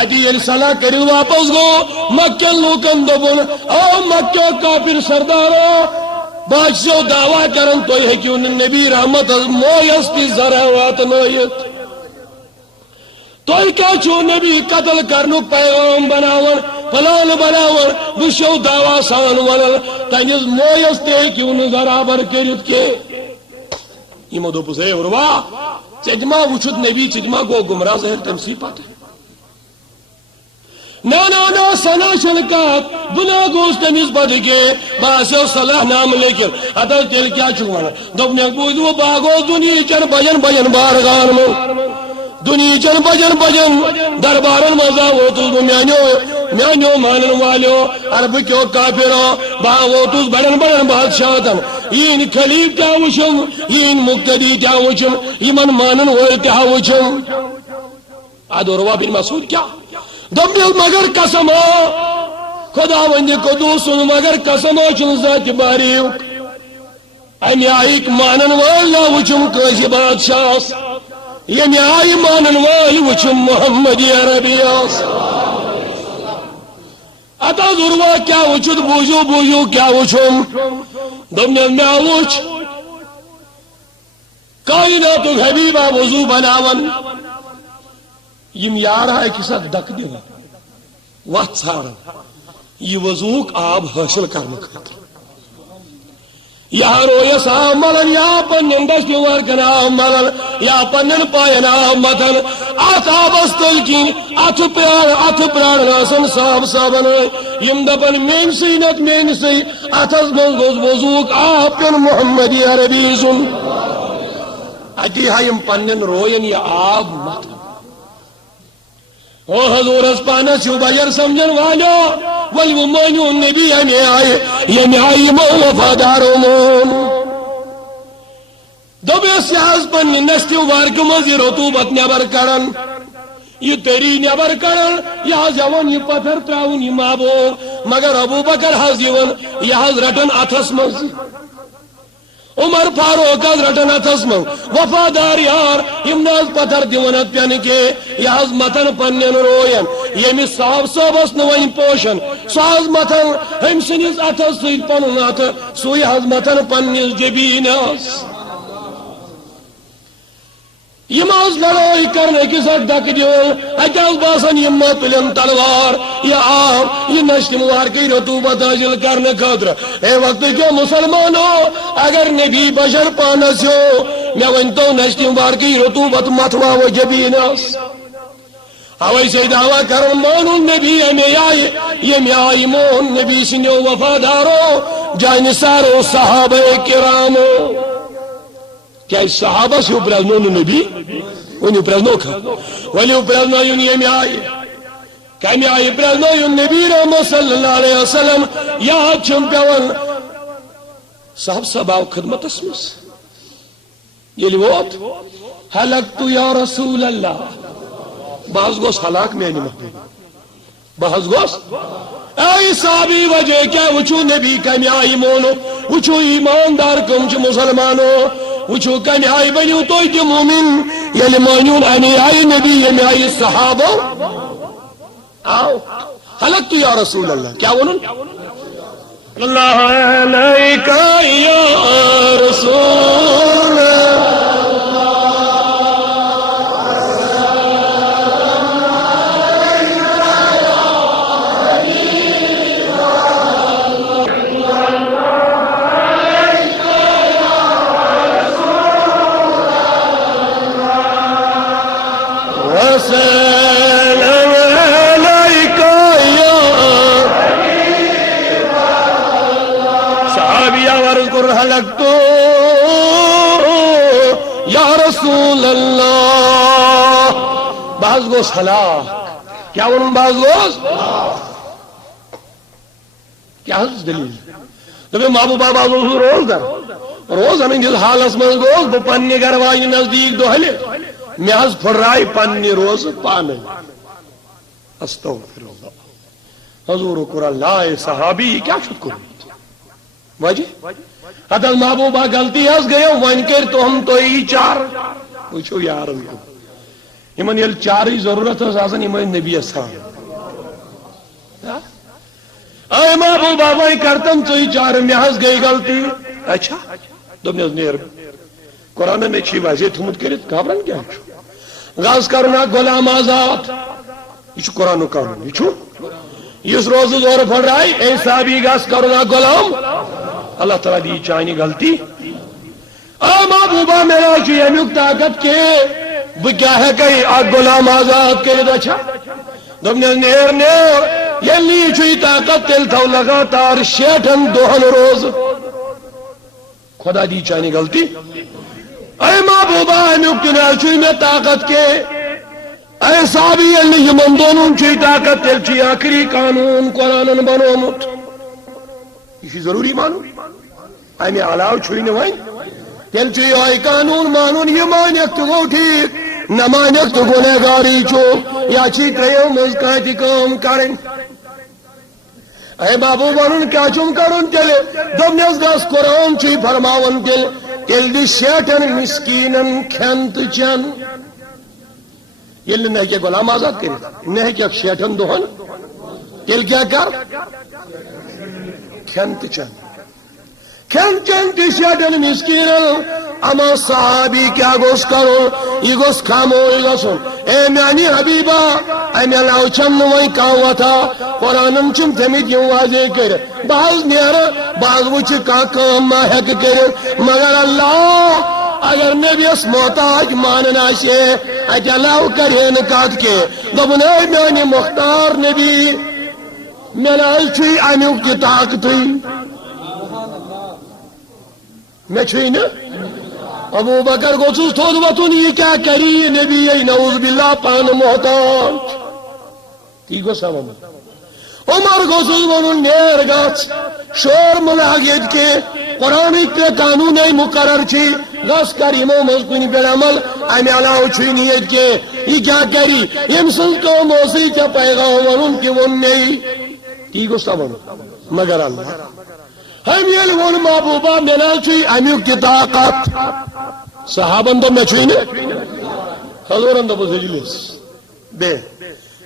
ادی یہ صلاح کری واپس گو مکہ لوکن دبن او مکہ کافر سردارو بادشاہ دعویٰ کرن تو ہے کہ ان نبی رحمت مویستی ذرعوات نویت تو کیا چھو نبی قتل کرنو پیغام بناور پلان بناور بشو دعویٰ سان ونل تنیز مویستی کہ ان ذرابر کرت کے یہ مدو پسے وروا چجمہ وچھت نبی چجمہ کو گمراہ زہر تمسی پاتے نا سنا شلکات بنا گوش تمیز پتہ کے باسو صلاح نام لیکن اتہ تیل کیا چھوانا دب میں بوزو باغو دنیا چن بجن بجن بارگان مو دنیا چن بجن بجن دربارن مزا ووتوس میانو مانن والو عرب کیو کافرو با ووتوس بڑن بڑن بادشاہتن این خلیف کیا وچم این مقتدی کیا وچم ایمن مانن وول کیا وچم ادوروا بن مسعود کیا دمیل مگر قسم خدا وند قدوس مگر قسم چن ذات باریک امی آئیک مانن وول وچم کیسی بادشاہ یمی آئی مانن وول وچم محمد عربیاس اتا ضرورا کیا وچد بوزو کیا وچم دمیل میں وچ کائنات حبیبہ وضو بناون یم یارا اکس دک دن وت ژھارن یہ وضوک آب حاصل کرنے خاطر یا رویس آب ملن یا پنن دستی ورکن آب ملن یا پنن پائن آب متن ات آبس تلکی ات پران آسن صاحب صابن یم دپن مین سی نت مین سی اتس من گوز وضوک آب پن محمد عربی سن اتی ہایم پنن روین یا آب متن او حضور اسپانا چھو بجر سمجھن والو ولی مانو نبی یمی آئی مو وفادارو مون دبیس یاز پن نستی وارکو مزی رطوبت نیبر کرن یہ تیری نیبر کرن یاز یون یہ پتھر تراؤن یہ مابو مگر ابو بکر حض یون یاز رٹن اتھس مز عمر فاروق رٹن اتھس من وفادار یار امناز پتھر دیونت پین کے یاز متن پنن روین یمی صاحب صاحبس نوین پوشن ساز متن ہم سنیز اتھس سید پنن ات سو یاز متن پننیز جبیناس یماز لڑائی کرنے کی سک ڈک دیون اجاز باسن یمت پلن تلوار یا آم یہ نشت موار کی رطوبت حاصل کرنے خاطر اے وقت جو مسلمانو اگر نبی بشر پانس ہو میں ونتو نشت موار کی رطوبت متوا و جبیناس اوائی سے دعویٰ کرن مانو نبی یمی آئی مون نبی سنیو وفادارو جانسارو صحابہ کرامو کیا صحابہ سے اپرازنو نبی انہی اپرازنو کھا ولی اپرازنو یون یمی آئی کمی آئی اپرازنو یون نبی رحمہ صلی اللہ علیہ وسلم یاد چمپیون صاحب صحابہ خدمت اسمس یہ لیوات حلقتو یا رسول اللہ بعض گوس حلاق میں نہیں بعض گوس اے صحابی وجہ کیا وچو نبی کمی آئی مونو وچو ایماندار کمچ مسلمانو وچو کمی آئی بنیو توی دی مومن یلی مانیون امی آئی نبی یمی آئی صحابہ آو حلقتو یا رسول اللہ کیا ونن اللہ علیکہ یا رسول یا رسول اللہ بعض گوس حلاق کیا ونن بعض گوس کیا حض دلیل دبی مابو بابا روز در روز ہمیں جس حالس من گوس بو پنی گروائی نزدیک دو حلے میں حض پھرائی پنی روز پانے استغفر اللہ حضور قرآن لائے صحابی کیا شد کریں وجہ ادل محبوبہ غلطی ہس گئے ون کر تو ہم تو ہی چار وچو یارن کو یمن یل چاری ضرورت ہس آسان یمن نبی صاحب اے محبوبہ وہی کرتم تو ہی چار میں ہس گئی غلطی اچھا دم نیر قرآن میں چھی واضح تھمت کرت گھبرن کیا غاز کرنا غلام آزاد یہ قرآن و قانون یہ روز زور پڑ رہا ہے اے صحابی غاز کرنا غلام اللہ تعالیٰ دی چانی غلطی اے محبوبہ میرا چی امیوک طاقت کے بکیا ہے کئی آگ غلام آزاد کے لئے اچھا دوپنس نیر نیر یلی چوی طاقت تیل تھو لگاتار 60 دہن روز خدا دی چانی غلطی اے محبوبہ امیک دنیا چوی میں طاقت کے اے صحابی یلی یمن دونوں چوی طاقت تیل چی آخری قانون قرآن بنومت یہ ضروری مانو امی علاو چوی نوائیں تیل چی آئی قانون مانون یہ مانیک تو گو ٹھیک نہ مانیک تو گنہگاری چو یا چی تریو مزکاتی کام کریں اے بابو بانون کیا چم کرن تیلے دمنیز داس قرآن چی فرماون تیل دی 60 مسکینن کھنت چن یہ نہیں کہ غلام آزاد کرے نہیں کہ 60 دہن تیل کیا کر کھنت چن کھن چن تی 60 مسکینن اما صحابی کیا گوش کرو یہ گوش کھامو یہ گوشن اے میانی حبیبہ اے میلاو چن نوائی کاوا تھا قرآنم چم تھمید یوں واضح کر بعض نیر بعض وچ کا کام ماہک کر مگر اللہ اگر نبی اس محتاج ماننا سے اجلاو کرین کات کے دبن اے میانی مختار نبی میلاو چوی امیوک کی طاقت ہوئی میں چھوئی نا ابو بکر کو چوز تھود وطن یہ کیا کری نبی نعوذ باللہ پان محتاج کی کو سامن عمر کو چوز ونن نیر گاچ شور ملاغید کے قرآن کے قانون مقرر چی غس کریمو مذکونی پر عمل امی علاو چھوئی نیت کے یہ کیا کری امسل کو موسی چا پیغام ونن کی ون نہیں کی کو سامن مگر اللہ ہم یہ لگون محبوبہ ملال چوئی امیوک کی طاقت صحابن تو میں چوئی نے حضورن تو بزجلیس بے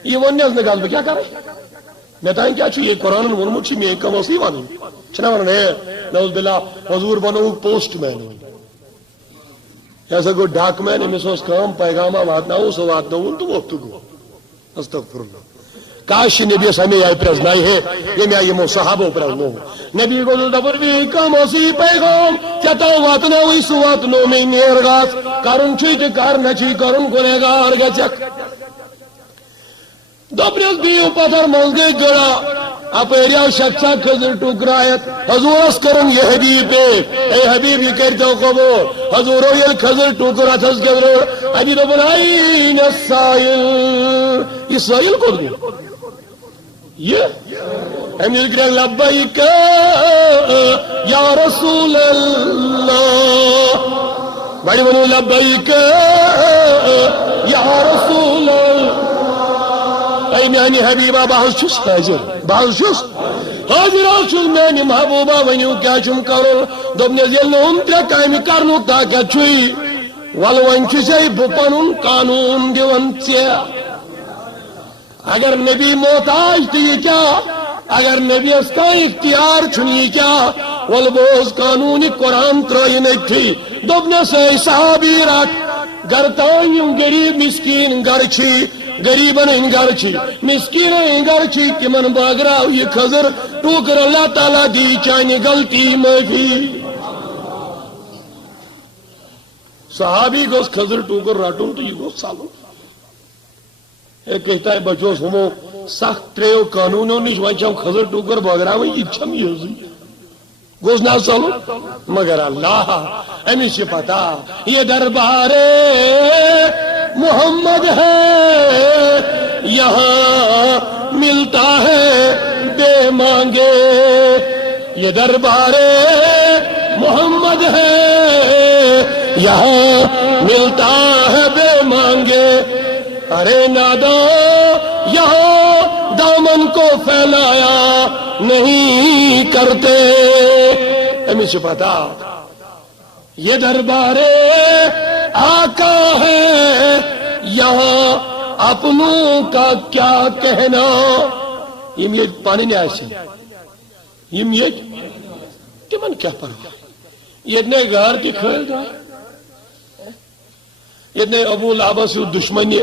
یہ ونی از نگاز میں کیا کر رہے میں تائیں کیا چوئی یہ قرآن ورموچی میں ایک کم وصیب آنی چنا ورن ہے نوز باللہ حضور بنو پوسٹ مین ہوئی ایسا کوئی ڈاک مین ہے میں سوز کام پیغامہ واتنا ہو سو واتنا ہو تو وقت گو استغفر اللہ کاش نبی سمی آئی پرزنائی ہے یہ میں آئی مو صحابوں پرزنو نبی کو دبر بھی کم اسی پیغام چتا واتنا ہوئی سو واتنو میں نیرگاس کارن چیت کارن چی کارن گنہگار گچک دبرز بھی پتھر ملگے گڑا اپیریا شخصا خضر ٹکرایت حضور اس کرن یہ حبیب اے حبیب یہ کرتا قبول حضورو یہ خضر ٹکرات اس کے ضرور ابھی تو بنائین السائل یہ سائل کو دی یہ ہم نے ذکر لبیک یا رسول اللہ بڑی بنو لبیک یا رسول اللہ اے میانی حبیبہ باہر چس حاضر باہر چس حاضر آشل میانی محبوبہ ونیو کیا چم کرو دبنی زیل نون ترے کامی کرنو تاکہ چوئی والوان چسے بپنون قانون دیون تیا اگر نبی محتاج تھی کیا اگر نبی اس کا اختیار چھنی کیا والبوز قانونی قرآن ترائی نہیں تھی دبنے سے صحابی رکھ گرتائیوں غریب مسکین گرچی غریبن ان گرچی مسکین ان گرچی کہ من باگرا یہ خضر ٹوکر اللہ تعالیٰ دی چانی غلطی معافی صحابی کو اس خضر ٹوکر راٹوں تو یہ گو سالوں ایک کہتا ہے بچوں ہمو سخت تریو قانونوں نش وچھو خضر ٹوکر باگرا ہوئی یہ چھم یہ ہوئی گوز نہ سالو مگر اللہ امی سے پتا یہ دربار محمد ہے یہاں ملتا ہے بے مانگے یہ دربار محمد ہے یہاں ملتا ہے بے مانگے ارے نادا یہاں دامن کو پھیلایا نہیں کرتے ہمیں سے پتا یہ دربار آقا ہے یہاں اپنوں کا کیا کہنا یہ پانی نہیں آئے سی یہ کہ من کیا پڑھا یہ اتنے گھر کی کھیل رہا اتنے ابو لابا سے دشمنی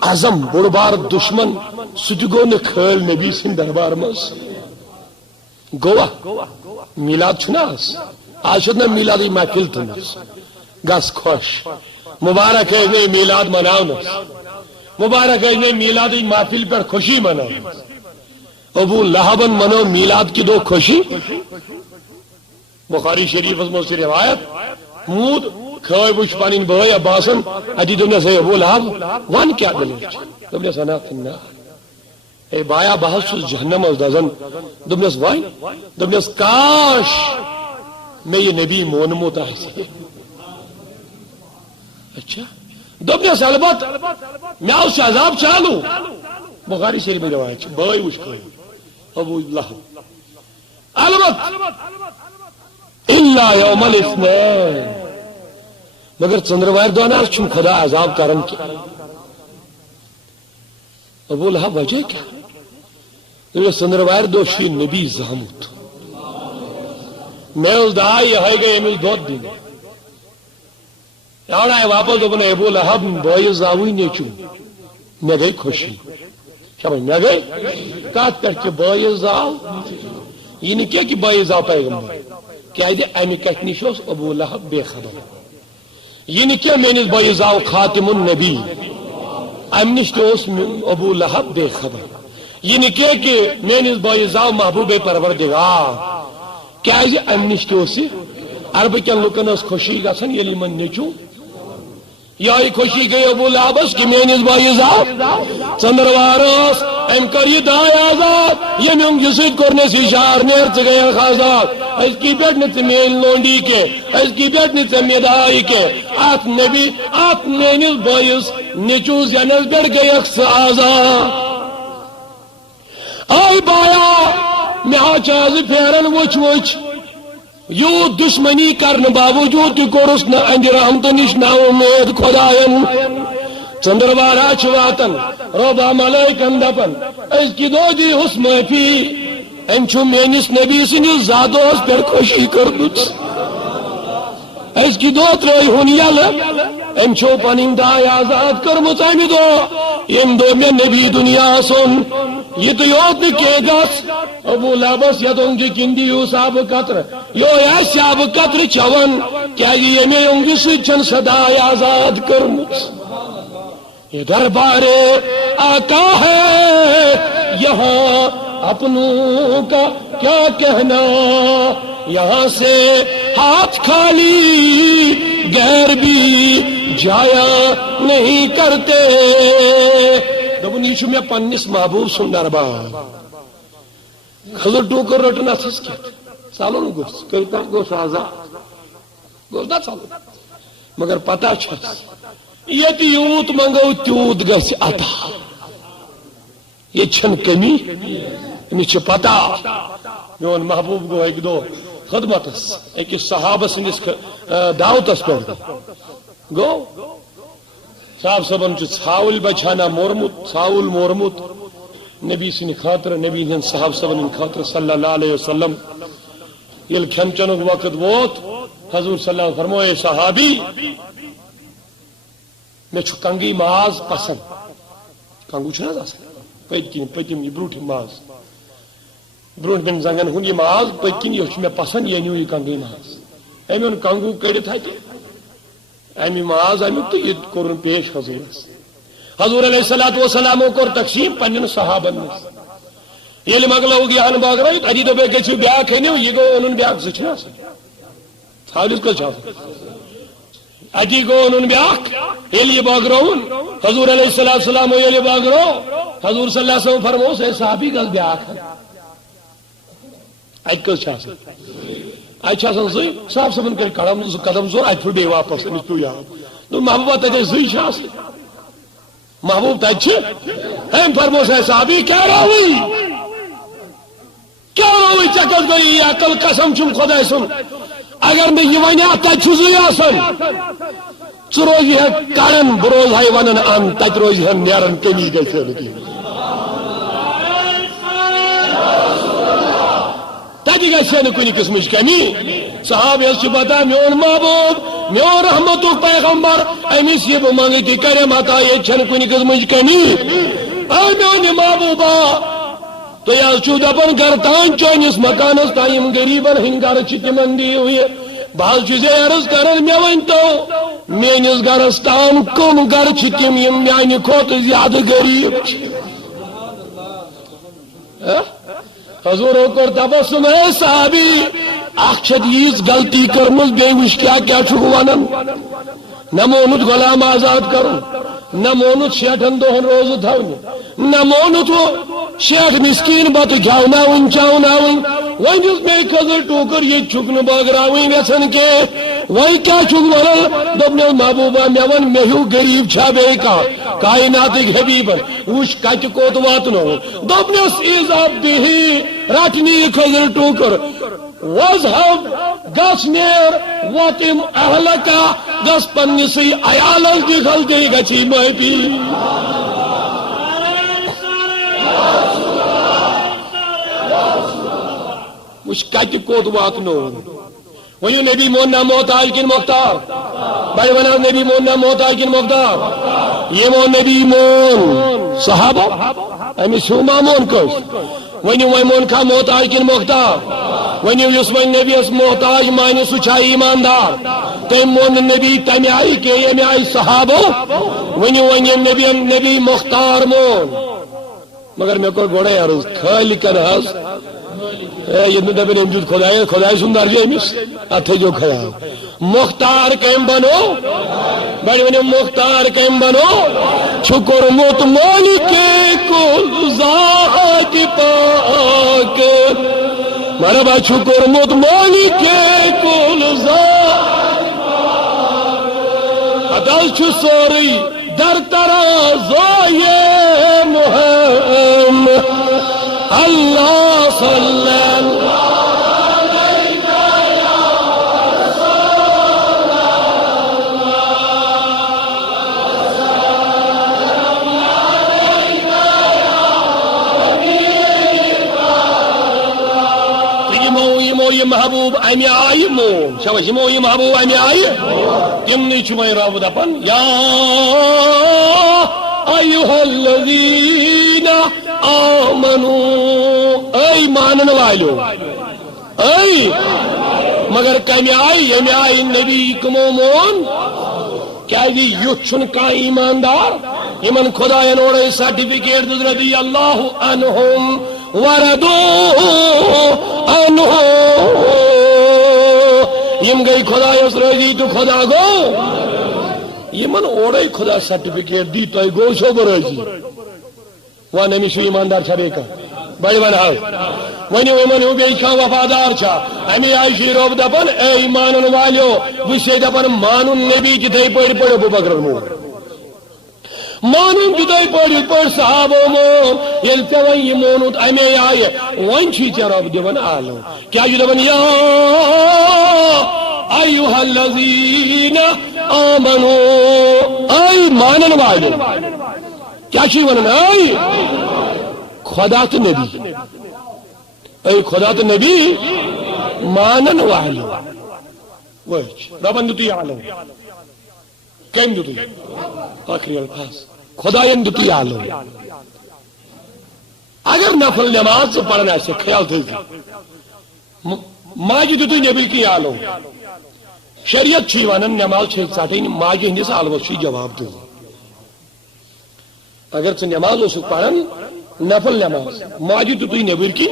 اعظم بڑبار دشمن سجگو نے کھیل نبی سن دربار مز گوا میلاد چھناس آشد نے میلادی محفل تنس گس خوش مبارک ہے نے میلاد مناونس مبارک ہے میلاد محفل پر خوشی منو. ابو لہبن منو میلاد کی دو خوشی. بخاری شریف میں سے روایت مود کھوئے وچ پنن بھائی عباسن ادی دنس ہے ابو لہب ون کیا دل دبنس انا فنا اے بایا بہت جہنم از دزن دبنس وای دبنس کاش میں یہ نبی مونموت ہے. اچھا دبنس البت میں اس عذاب چالو. بخاری شریف میں روایت بھائی وچ کھوئے ابو لہب البت الا یوم الاثنین مگر چندروار دونہ چھن خدا عذاب کرن کی. ابو لہب وجہ کیا چندروار دو شی نبی زامت میل دائی یہ گئے میل دود دن آئے واپس دبن ابو لہب بھائی زاوی نیچو میں گئی خوشی شبہ میں گئی کات پر کہ بھائی زاو یہ نہیں کیا کہ بھائی زاو پیغمبر کیا دے امی کٹ نشوس ابو لہب بے خبر. یہ نہیں کیا میں نے بھائی زاو خاتم النبی ام نشوس ابو لہب بے خبر. یہ نہیں کیا کہ میں نے بھائی زاو محبوب پروردگار کیا دے ام نشوس عرب کیا لکن اس خوشی گا سن یلی من نیچو یا خوشی گئی ابو لہبس کہ میں نے بھائی زاو چندروارس ام کری دائی آزاد یہ میں جسد کرنے سی شار نیر چگئی خازاد اس کی بیٹھنے سے میل لونڈی کے اس کی بیٹھنے سے میدائی کے آت نبی آت مینل بائیس نیچوز یا نز بیٹھ گئی اکس آزاد. آئی بایا میں آچاز پھیرن وچ وچ یو دشمنی کرن باوجود کی کورس نہ اندی رحمت نش نہ امید خداین چندروارا چواتن ربا ملائکن دپن اس کی دو دی اس محفی انچو مینس نبی سنی زادوس پر خوشی کردت اس کی دو ترائی ہونیال انچو پنین دائی آزاد کرمت ایمی دو ام دو میں نبی دنیا سن یہ تو یوت نکے گس ابو لابس یا تو انگی کندی یو صاحب قطر یو یا صاحب قطر چون کیا یہ میں انگی سچن صدای آزاد کرمت. یہ دربار آقا ہے یہاں اپنوں کا کیا کہنا یہاں سے ہاتھ خالی غیر بھی جایا نہیں کرتے. دب نیچو میں پنس محبوب سن دربار خضر ٹوکر رٹنا تھس کیا سالوں گوس کرتا گوس آزاد گوس نہ سالوں مگر پتہ چھس یہ یوت منگو تیوت گس عطا. یہ چھن کمی مجھے پتہ میون محبوب گو ایک دو خدمتس ایک صحابہ سنس دعوتس پر گو صاحب صبن ژھاول بچھانا مورمت ژھاول مورمت نبی سن خاطر نبی ہن صاحب صبن خاطر صلی اللہ علیہ وسلم یل کھن چنک وقت ووت حضور صلی اللہ علیہ وسلم فرموئے صحابی میں چھو کنگی ماز پسند کنگو چھنا دا سکتا پتیم یہ بروٹی ماز بروٹ بن زنگن ہون یہ ماز پتیم یہ میں پسند یہ نیو یہ کنگی ماز ایمی ان کنگو کڑت ہے ایمی ماز ایمی تو یہ قرن پیش حضور علیہ السلام کو تقسیم پنن صحابن یہ مگل ہوگی آن باغ رہی ادی تو بے کسی بیاک ہے نیو یہ گو انہوں بیاک سچنا حالس کو چاہتا ادی گو انہوں بیاک یہ لیے باغ رہون حضور علیہ السلام یہ لیے باغ رہو حضور صلی اللہ علیہ وسلم فرمو سے صحابی گل بیاک ہے اد کس چاہتا اچھا سن زی صاحب سبن کر قدم زور اج پھر واپس ان تو یاد تو محبوب تے زی شاس محبوب تے چھ ہم فرمو سے صحابی کیا روئی چکس گئی عقل قسم چم خدا سن اگر میں یہ ونیا تے چھزی آسن چروزی ہے کارن بروز ہے ونن ان تت روزی ہے نیرن کمی گئی سے لگی تاکہ گھر سے کنی قسمش کمی صحابی اس بتا میون محبوب میون رحمت پیغمبر امیس یہ مانگی تھی کرے ماتا یہ چھن کنی قسمش کمی اے میون محبوبا تو یا چودہ پر گھر تان چونیس مکانس تائیم گریبن ہنگار چیتی مندی ہوئی بہت چیزیں عرض کرن میں ون تو میانس گرس تام کم گر تم یم میانہ کھوت زیادہ غریب حضورو کور تبسم اے صحابی اخ ییز غلطی کرمز بی وش کیا ونن نہ مونت غلام آزاد کرن نہ مونت 60 دہن روزہ تھون نہ مونت وہ 60 مسکین بت کھوناون چاوناون ون اس بی خضر ٹوکر یہ چھکن بٲگراوٕنۍ یژھان کی وی کیا چھک ونان دپنس محبوبہ مے ون مے ہیو غریب چھا بیٚیہِ کانٛہہ کائناتٕکۍ حبیبن وٕچھ کتہِ کوٚت واتنو دپنس اذا بِہی رٹنی یہ خضر ٹوکر وذهب گس نیر واتم اہلکا گس پنسی عیالس دی غلطی گچھی معافی وچ کتہِ کوٚت واتنو ونیو نبی موننا محتاج کن مختار بھائی ونو نبی موننا محتاج کن مختار یہ مون نبی مون صحابہ امس ہوں مامون کس ونیو وی مون کھا محتاج کن مختار ونیو یس ون نبی اس محتاج مانی سہ چھا ایماندار تم مون نبی تمہ آئی کہ یمہ آئی صحابہ ونیو ون نبی مختار مون مگر مے کور گوڑے عرض خالقن حظ یہ دپن ام دیت خدائے سن درجہ امس ات جو خیال مختار کم بنو بڑی ونیو مختار کم بنو چھکر موت مالک کل ذات پاک مرحبا چھکر موت مالک کل ذات پاک ادل چھ سوری در ترازوی محمد اللہ صلی اللہ یہ محبوب امی آئی مون شاباش یہ محبوب امی آئی تمنی چھ رب دپن یا ایھا الذین آمنوا اے مانن والو اے مگر کمی آئی یمی آئی نبی کمو مون کیا یوت چھن کا ایماندار یمن خداین اوڑے سرٹیفکیٹ دز رضی اللہ عنہم وردو عنہ یم گئی خدایس رضی تو خدا گو یمن اوڑے خدا سرٹیفکیٹ دی تو گو شو برضی وان امی شو ایماندار چھا بیکا بڑی بنا ونیو ایمان ہو بیچ کھا وفادار چھا امی آئیشی روب دپن اے ایمانن والیو وشے دپن مانن نبی جتے پڑھ پڑھ ابو بکر مون مانن جتے پڑھ صحابو مون یل پیوان یہ مونت امی آئے وان چھی چا روب دپن آلو کیا جو دپن یا ایوہ الذین آمنو اے مانن والیو کیا چھی ونن اے خدا تو نبی اے خدا تو نبی مانن والو ربن دتی عالم کم دتی آخری الفاظ خداین دتی عالم اگر نفل نماز پڑھنا سے خیال تھی ماجی دتی نبی کی عالم شریعت چھی ونن نماز چھ ساٹین ماجی ہندس عالم چھ جواب دے اگر چھ نماز اس پڑھن نفل نماز ماجی تو تھی نبیر کی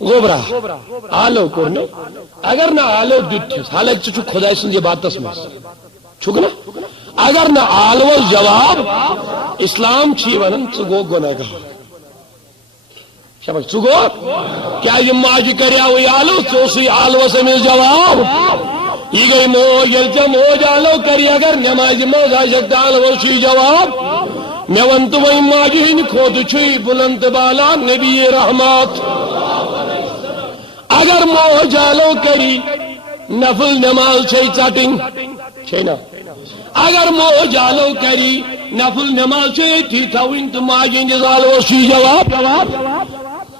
غبرہ آلو کرنے اگر نہ آلو دیتھس حالانکہ چھو خدا سن یہ بات تسمس چھو نا اگر نہ آلو جواب اسلام چھی ونن چگو گناہ گار شباش چگو کیا یہ ماجی کریا ہوئی آلو تو سی آلو سے میں جواب یہ گئی موج یلچہ موج آلو کری اگر نماز موز آشکتا آلو چھی جواب میں ونت وی ماجین خود چھوئی بلند بالا نبی رحمت اگر موجالو کری نفل نماز چھئی چاٹنگ چھینا اگر موجالو کری نفل نماز چھئی تھی تھوین تو ماجین جزالو سی جواب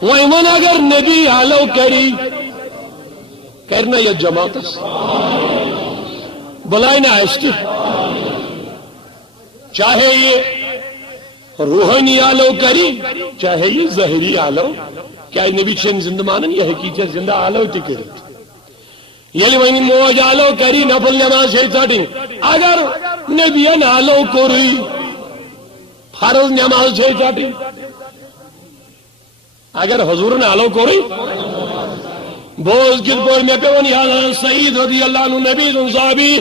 وی من اگر نبی آلو کری کرنا یہ جماعت بلائنا آئستی چاہے یہ روحانی آلو کری چاہے یہ ظاہری آلو کیا نبی چند زندہ مانن یہ حقیقت زندہ آلو تی کری یلی ونی موج آلو کری نفل نماز چھ ٹھٹن اگر نبیان آلو کوری فرض نماز چھ ٹھٹن اگر حضورن آلو کوری بوز کت پور میں پہ ونی حضرت سعید رضی اللہ عنہ نبی سن صحابی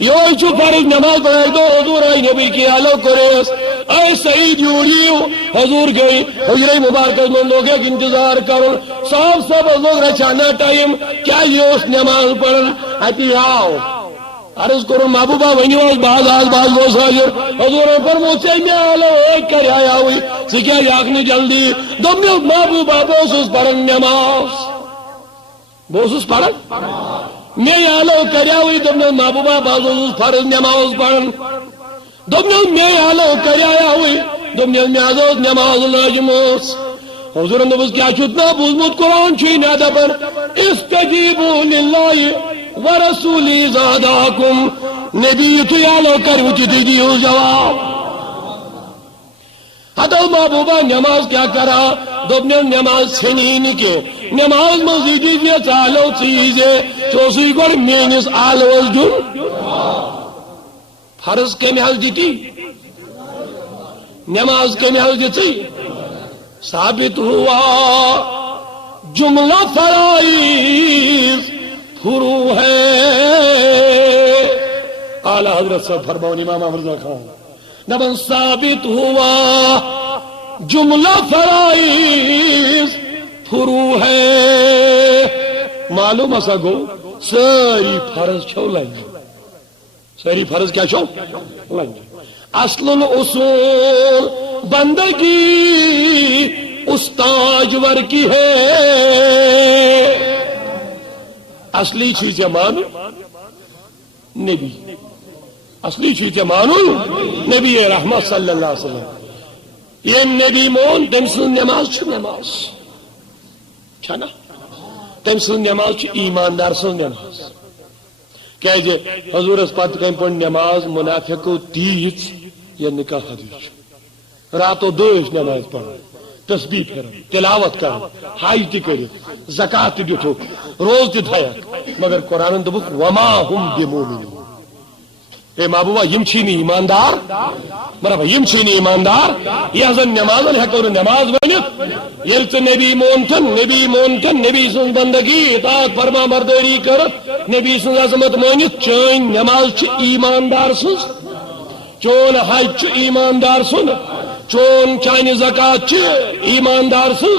یہ چھو فرض نماز پڑھائی دو حضور آئی نبی کی آلو کریس اے سعید یوریو حضور گئی حجرہ مبارکہ میں لوگے کی انتظار کرن سب لوگ رچانا ٹائم کیا یہ اس نماز پڑھن آتی آؤ عرض کرن محبوبہ ونیواز باز بوز حاضر حضور پر موچے میں آلو ایک کر آیا ہوئی سکیا یاکنی جلدی دمیل محبوبہ بوسوس پڑھن نماز بوسوس پڑھن میں آلو کریا ہوئی دمیل محبوبہ بوسوس فرض نماز پڑھن دمیل میں آلو کریا ہوئی دمیل میں آزوز نماز لاجموس حضور نبوز کیا چھتنا بوزمت قرآن چھوئی نادا پر استجیبو للہ ورسولی زاداکم نبی تو آلو کروچی دیو جواب حتی محبوبہ نماز کیا کرا دمیل نماز چھنین کے نماز مزیدی بھی چالو چیزے چوسی گر مینس آلوز جن فرض کے محل دیتی نماز کے محل دیتی ثابت ہوا جملہ فرائض فرو ہے اعلیٰ حضرت صاحب فرماؤں امام مرزا خان نبن ثابت ہوا جملہ فرائض فرو ہے معلوم اسا گو ساری فرض چھو لائیں ساری فرض کیا چھو لائیں اصل الاصول بندگی استاجور کی ہے اصلی چیز مانو نبی اصلی چیز مانو نبی رحمت صلی اللہ علیہ وسلم یہ نبی مون تم سن نماز چھ نماز چھنا تم سن نماز چھ ایماندار سن نماز کہ حضور اس پات کہیں پر نماز منافقو تیز یا نکاح حدیث راتو دوش نماز پڑھو تسبیح پھرو تلاوت کرو حج تی کرو زکاة تی دیتو روز تی دھایا مگر قرآن دبک وما ہم بمومنین اے محبوبہ یم چھینی ایماندار مرحبا یم چھینی ایماندار یہ حضر نماز ہے نماز ونیت یلت نبی مونتن نبی سن بندگی اطاعت فرما برداری کرت نبی سن عظمت مونت چین نماز چھ ایماندار سن چون حج چھ ایماندار سن چون چانی زکاة چھ ایماندار سن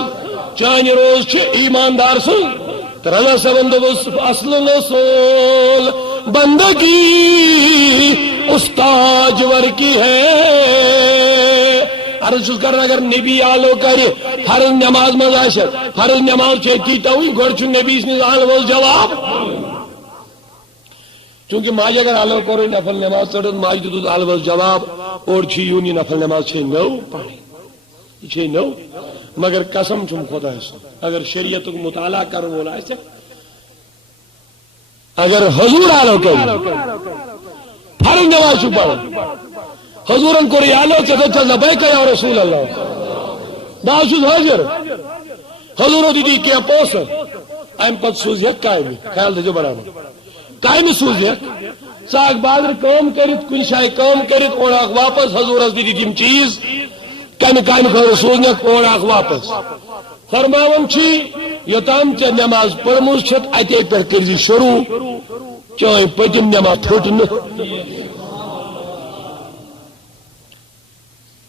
چانی روز چھ ایماندار سن ترنا سبند اصل الاصول بندگی استاجور کی ہے عرض کرنا اگر نبی آلو کرے فرض نماز مزاشر فرض نماز چیتی ہوئی گرچ نبی اس نے آلو جواب چونکہ ماج اگر آلو کرے نفل نماز چڑھن ماج تو آلو جواب اور چھی یونی نفل نماز چھ نو پڑھے چھ نو مگر قسم چم خدا ہے اگر شریعت کو مطالعہ کرو بولا ایسے اگر حضور آلو کرے فرض نماز چھو پڑھو حضورن کو ریالو چلو چل لبیک یا رسول اللہ باشد حاضر حضور دیدی کیا پوسر ایم پت سوزیت قائمی خیال دے جو برابر قائمی سوزیت ساک بادر کام کرت کن شای کام کرت اور آخ واپس حضور از دیدی تیم چیز قائم خور سوزنیت اور آخ واپس فرماون چی یتام چا نماز پرموز چھت ایتے پر کرزی شروع چاہے پتم نماز تھوٹن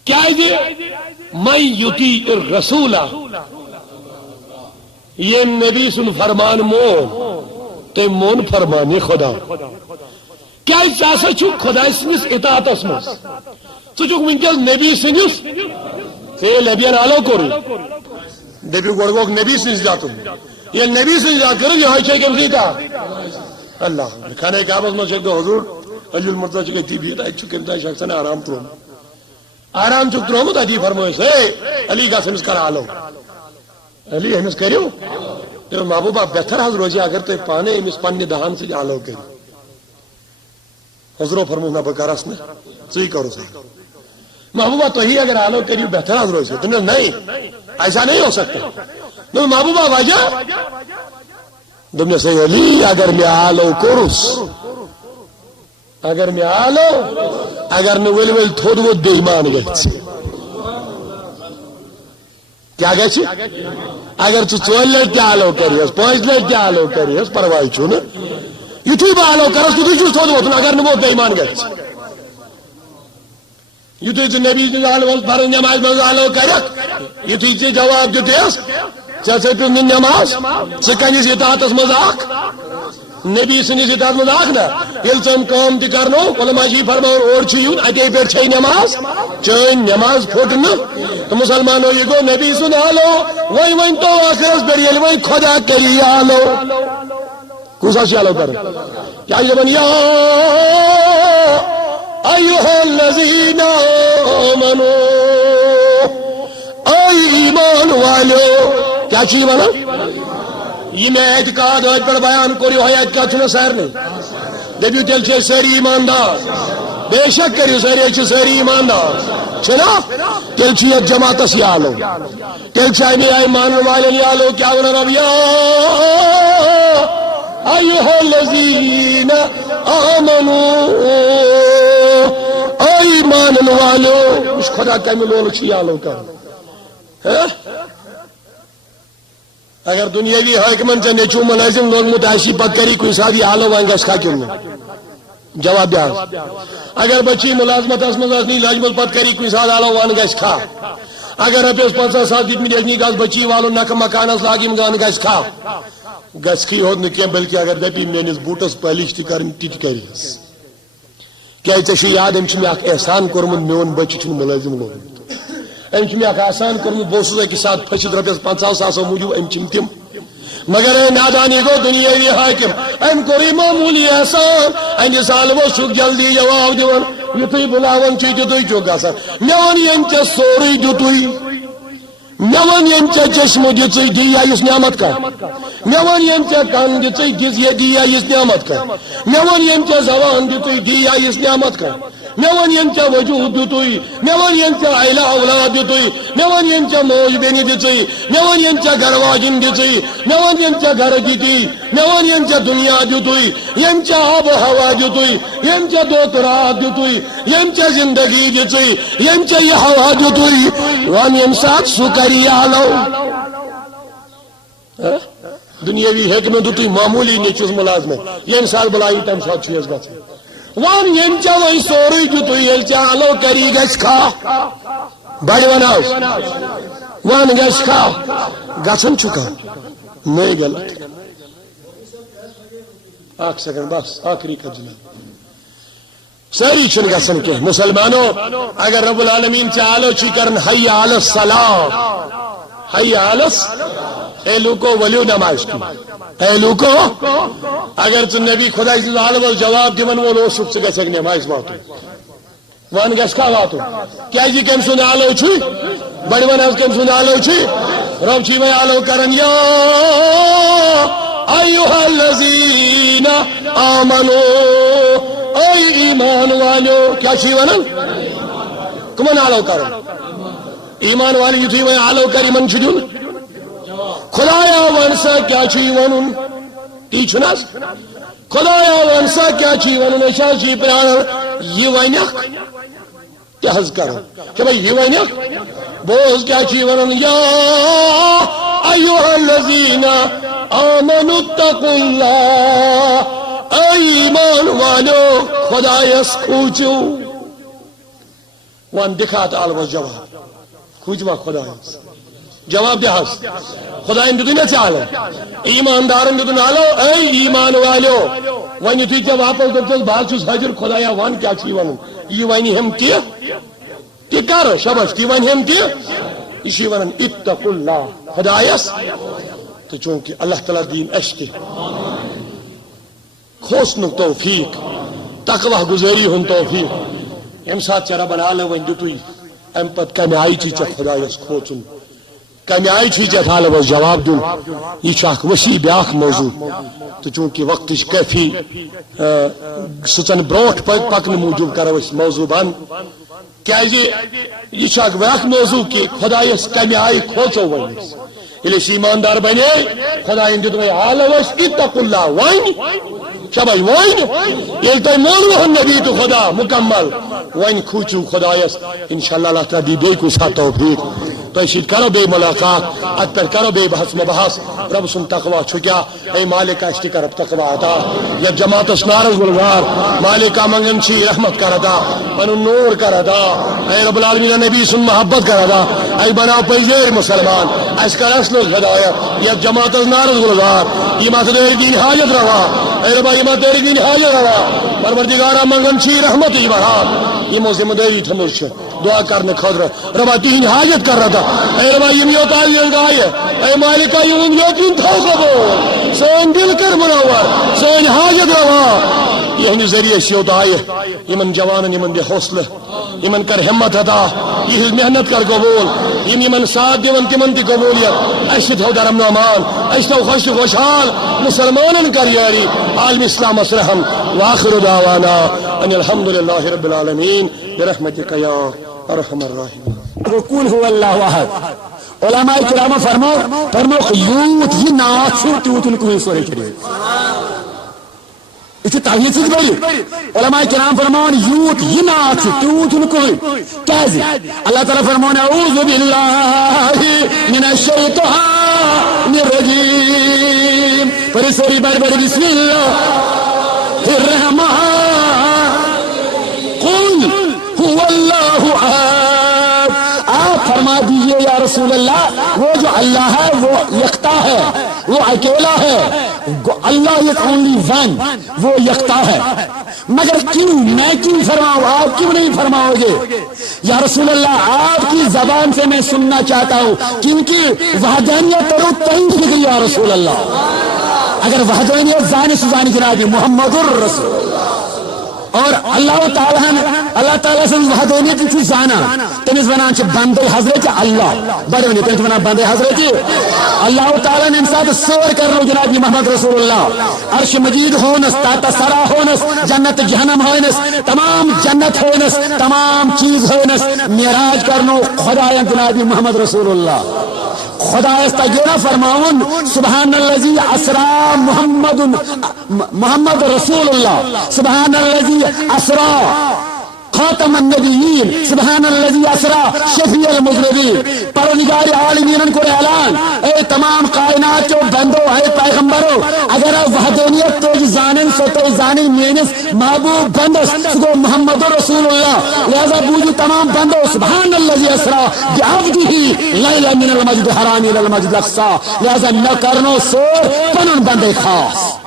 کیا ہے میں یوتی الرسولہ یہ نبی سن فرمان مون تے مون فرمانی خدا کیا چاسا چھو خدا سنس اطاعت اسمس تو چھو منکل نبی سنس تے لبیان آلو کوری نبی گوڑگوک نبی سنس جاتو یہ نبی سنس جات کرو یہ ہائی چھے کم سیتا اللہ کھانے کے آباز میں چھے دو حضور علی المرضا چھے تی بیتا ایک چھو کرتا ہے شخص نے آرام تروم آرام چکت رہو مدہ دی فرموئے سے علی کا سمس کر آلو علی ہمس کریو تو محبوبہ بہتر حضر ہو جائے اگر تو پانے ہمس پانی دہان سے آلو کری حضرو فرموئے نہ بکارس نے صحیح کرو صحیح محبوبہ تو ہی اگر آلو کریو بہتر حضر ہو جائے تمہیں نہیں ایسا نہیں ہو سکتا تو محبوبہ واجہ دوٚپنَس ہے علی اگر مےٚ آلو کوٚرُس اگر مےٚ آلو اگر نہٕ ؤلۍ ؤلۍ تھوٚد ووٚد بے ایمان گژھِ کیا گژھِ اگر ژٕ 4 لٹہِ تہِ آلو کٔرِہس 5 لٹہِ تہِ آلو کٔرِہس پرواے چھُنہٕ یُتھُے بہٕ آلو کَرس تِتھُے چھُس تھوٚد ووٚتھُن اگر نہٕ ووٚتھ بے ایمان گژھِ یُتھُے ژٕ نبی سٕنٛدِس آلوَس فرض نٮ۪مازِ منٛز آلو کَرکھ یُتھُے ژےٚ جواب دِتُیَس ژےٚ ژٔٹِو نہٕ نٮ۪ماز ژٕ کَنِس اطاعتس منٛز اکھ نبی سٕنٛدِس اطاعتس منٛز اکھ نا ییٚلہِ ژٕ کٲم تہِ کرنو علما چھِ فرماوان اور چھُ یُن اَتے پٮ۪ٹھ چھے نٮ۪ماز چٲنۍ نٮ۪ماز پھُٹ نہٕ تہٕ مُسلمانو یہِ گوٚو نبی سُنٛد آلو وۄنۍ ؤنۍتو ٲخرس پٮ۪ٹھ ییٚلہِ وۄنۍ خۄدا کَرِ یہِ آلو کُس حظ چھُ آلو کرُن کیٛاہ چھِ دَپان یا ایُہا الذین آمنوا اے ایمان والیو کیا چھِ یہِ وَنان یہ میں اعتقاد آج پر بیان کوری ہوئی اعتقاد چھُنہ سارنٕے دٔپِو تیٚلہِ چھِ أسۍ سٲری ایماندار بے شک کٔرِو سٲری أسۍ چھِ سٲری ایماندار چھُنا تیٚلہِ چھُ یتھ جماعتس یہِ آلو تیٚلہِ چھُ اَمے آیہِ مانن والٮ۪ن یہِ آلو کیٛاہ وَنان رب یا ایُہا الذین آمنوا اے مانن والیو یُس خۄدا کمہِ لولہٕ چھُ یہِ آلو کران اگر دنیاوی حاکمن ژےٚ نیٚچوٗ مُلٲزِم لوگمُت آسی پتہٕ کری کُنہِ ساتہٕ یہِ آلو وۄنۍ گژھِ کھا کِنہٕ نہٕ جواب دِ حظ اگر بچی ملازمتس منٛز ٲس نی لجمٕژ پتہٕ کری کُنہِ ساتہٕ آلو وۄنۍ گژھِ کھا اگر رۄپیس 50 ساس دِتمٕتۍ ٲسۍ نی دس بچی والُن نکھٕ مکانس لاگِم گانہٕ گژھِ کھا گژھکھٕے ہوت نہٕ کینٛہہ بلکہِ اگر دپی میٲنِس بوٗٹس پٲلِش تہِ کرٕنۍ تہِ تہِ کریس کیٛازِ ژےٚ چھُے یاد أمۍ چھُ مےٚ اکھ احسان کوٚرمُت میون بچہِ چھُنہٕ مُلٲزِم لوگمُت أمۍ چھُ مےٚ اکھ احسان کوٚرمُت بہٕ اوسُس أکِس ساتہٕ پھٔسِتھ رۄپیس 50 ساسو موٗجوٗب أمۍ چھِم تِم مگر اے نادانی گو دنیاوی حاکم أمۍ کوٚر یہِ معموٗلی احسان أہنٛدِس آلوَس چھُکھ جلدی جواب دِوان یُتھُے بُلاوان چھُے تِتھُے چھُکھ گژھان مےٚ ووٚن ییٚمۍ ژےٚ سورُے دِتُے مےٚ ووٚن ییٚمۍ ژےٚ چشمہٕ دِژٕے دِی یا یُس نعمت کانٛہہ مےٚ ووٚن ییٚمۍ ژےٚ کَن دِژٕے دِژ یہِ دِی یا یُس نعمت کانٛہہ مےٚ ووٚن ییٚمۍ ژےٚ زبان دِژٕے دِی یا یُس نعمت کانٛہہ مےٚ ووٚن ییٚمۍ ژےٚ وجوٗد دِتُے مےٚ ووٚن ییٚمۍ ژےٚ عیلہ اولاد دِتُے مےٚ ووٚن ییٚمۍ ژےٚ موج بیٚنہِ دِژٕے مےٚ ووٚن ییٚمۍ ژےٚ گرٕ واجِنۍ دِژٕے مےٚ ووٚن ییٚمۍ ژےٚ گرٕ دِتی مےٚ ووٚن ییٚمۍ ژےٚ دُنیا دِتُے ییٚمۍ ژےٚ آبہٕ ہوا دِتُے ییٚمۍ ژےٚ دۄد رات دِتُے ییٚمۍ ژےٚ زندگی دِژٕے ییٚمۍ ژےٚ یہِ ہوا دِتُے وَن ییٚمہِ ساتہٕ سُہ کَرِ یہِ آلو دُنیاوی ہیٚکہِ نہٕ دِتُے معموٗلی نیٚچوِس مُلازمت ییٚمہِ ساتہٕ بُلایی تَمہِ ساتہٕ چھُ یَس گژھان وَن ییٚمۍ ژےٚ وۄنۍ سورُے دِتُے ییٚلہِ ژےٚ آلو کَری گژھِ کھا بَڑِ وَن حظ وَن گژھِ کھا گژھان چھُ کانٛہہ نٔے غلط اکھ سیکنڈ بس آخری کتھ جناب ساری چھُنہٕ گژھان کینٛہہ مُسلمانو اگر رب العالمیٖن ژےٚ آلو چھُے کران حی علی الصلاۃ حی علی اے لوٗکو ؤلِو نماز کُن اے لوٗکو اگر ژٕ نبی خۄدا سٕنٛدِس آلوَس جواب دِوان وول اوسُکھ ژٕ گژھکھ نمازِ واتُن وَن گژھِ کھا واتُن کیٛازِ کٔمۍ سُنٛد آلو چھُے بڑِ وَن حظ کٔمۍ سُنٛد آلو چھُے رب چھُے وۄنۍ آلو کران یا ایُہا الذین آمنوا اے ایمان والیو کیٛاہ چھُے وَنان کٕمن آلو کرُن ایمان والہِ یُتھُے وۄنۍ آلو کر یِمن چھُ دیُن خۄدایا وَن سا کیٛاہ چھُے وَنُن تی چھُنہٕ حظ خۄدایا وَن سا کیٛاہ چھُے وَنُن أسۍ حظ چھِ پرٛاران یہِ وَنٮ۪کھ تہِ حظ کران کہِ بھائی یہِ وَنٮ۪کھ بوز کیٛاہ چھُے وَنان یا ایُہا الذین آمنوا اتقوا اللہ اے ایمان والیو خۄدایس کھوٗژِو وَن دِکھ اَتھ آلوَس جواب کھوٗژوا خۄدایس جواب دِ حظ خۄدایَن دِتُے نا ژےٚ آلو ایماندارن دِتُن آلو اے ایمان والیو وۄنۍ یُتھُے ژےٚ واپس دوٚپُس بہٕ حظ چھُس حٲضِر خۄدایا وَن کیٛاہ چھُے وَنُن یہِ وَنہِ ہٮ۪م تہِ کر شبش تہِ وَنہِ ہٮ۪م تہِ یہِ چھُے وَنان اتقوا اللہ خۄدایس تہٕ چوٗنٛکہِ اللہ تعالیٰ دِیِن اَسہِ تہِ کھوژنُک توفیٖق تقوہ گُزٲری ہُنٛد توفیٖق ییٚمہِ ساتہٕ ژےٚ رۄبن آلو وۄنۍ دِتُے اَمہِ پتہٕ کمہِ آیہِ چھُے ژےٚ خۄدایس کھوژُن کمہِ آیہِ چھُے ژےٚ آلوَس جواب دیُن یہِ چھُ اکھ ؤسیع بیٛاکھ موضوٗع تہٕ چوٗنٛکہِ وقتٕچ کٲفی سٕژن برٛونٛٹھ پکنہٕ موٗجوٗب کرو أسۍ موضوٗع بنٛد یہ موضوع کہ خدایس کمہ آئی کھوچو ونس یل ایماندار بنے خدائن دت آلوس اتقوا اللہ ون شبہ ون یل تہ مونو نبی تو خدا مکمل ون کھوچو خدایس انشاءاللہ اللہ تعالیٰ دی بیٚیہِ کُنہِ ساتہٕ توفیق تہ سۭتۍ کرو بیٚیہِ ملاقات ات پہ کرو بیٚیہِ بحث مبحث رب سن تقوا چھ کیا اے مالک اس کر تقوا عطا یا جماعت نارز گلگار مالکا منگن چھی رحمت کر عطا پن نور کر عطا اے رب العالمین نبی سن محبت کر عطا اے بنا پذیر مسلمان اس کر اصل ہدایت یا جماعت نارز گلگار یہ مت دین حاجت روا اے رب یہ مت دین حاجت روا پروردگارا منگن چھی رحمت ہی بڑھا یہ ذمہ داری تھمر چھ دعا کرنے خاطر ربا تین حاجت کر رہا تھا اے ربا یہ میوتائی گائے اے مالکا یہ یقین تھا قبول سون دل کر منور سون حاجت روا یہ ذریعے سیوت آئے یمن جوانن یمن دے حوصلہ یمن کر ہمت عطا یہ محنت کر قبول یمن ساتھ دیون تمن تی قبولیت اشت ہو درم امان اشت ہو خوش خوشحال مسلمانن کر یاری عالم اسلام اسرحم واخر دعوانا ان الحمدللہ رب العالمین برحمتک یا ارحم الراحمین قل هو اللہ احد علماء کرام فرمو یوت یہ نات چھو تیوت ان کو سورہ شریف اس توحید سے بڑی علماء کرام فرمان یوت یہ نات چھو تیوت ان کو کیسے اللہ تعالیٰ فرمان اعوذ باللہ من الشیطان الرجیم پر سوری بار بسم اللہ الرحمن قل هو اللہ احد آپ فرما دیجئے یا رسول اللہ وہ جو اللہ ہے وہ یکتا ہے وہ اکیلا ہے اللہ از اونلی ون وہ یکتا ہے مگر کیوں میں کیوں فرماؤں آپ کیوں نہیں فرماؤ گے یا رسول اللہ آپ کی زبان سے میں سننا چاہتا ہوں کیونکہ وحدانیت اور فکر یا رسول اللہ اگر وحدانیت زانی سزانی جنابی محمد الرسول اللہ اور اللہ تعالیٰ سے وحدانیت کی زانا تمس ونان بندے حضرت اللہ بڑے تمس ونان بندے حضرت اللہ تعالیٰ نے سات سور کرو جناب محمد رسول اللہ عرش مجید ہونس تاتا سرا ہونس جنت جہنم ہونس تمام جنت ہونس تمام چیز ہونس معراج کرنو خدا جناب محمد رسول اللہ خدا استغفر فرماون سبحان الذی اسرا محمد رسول اللہ سبحان الذی اسرا خاتم النبیین سبحان الذی اسرا شفیع المذنبین پروردگار عالمین کو اعلان اے تمام کائنات جو بندو اے پیغمبرو اگر وحدانیت تو زانن سو تو زانی مینس محبوب بندس سگو محمد رسول اللہ لہذا بوجی تمام بندو سبحان الذی اسرا بعبدہ لیلا من المسجد الحرام الى المسجد الاقصى لہذا نہ کرنو سور پنن بندے خاص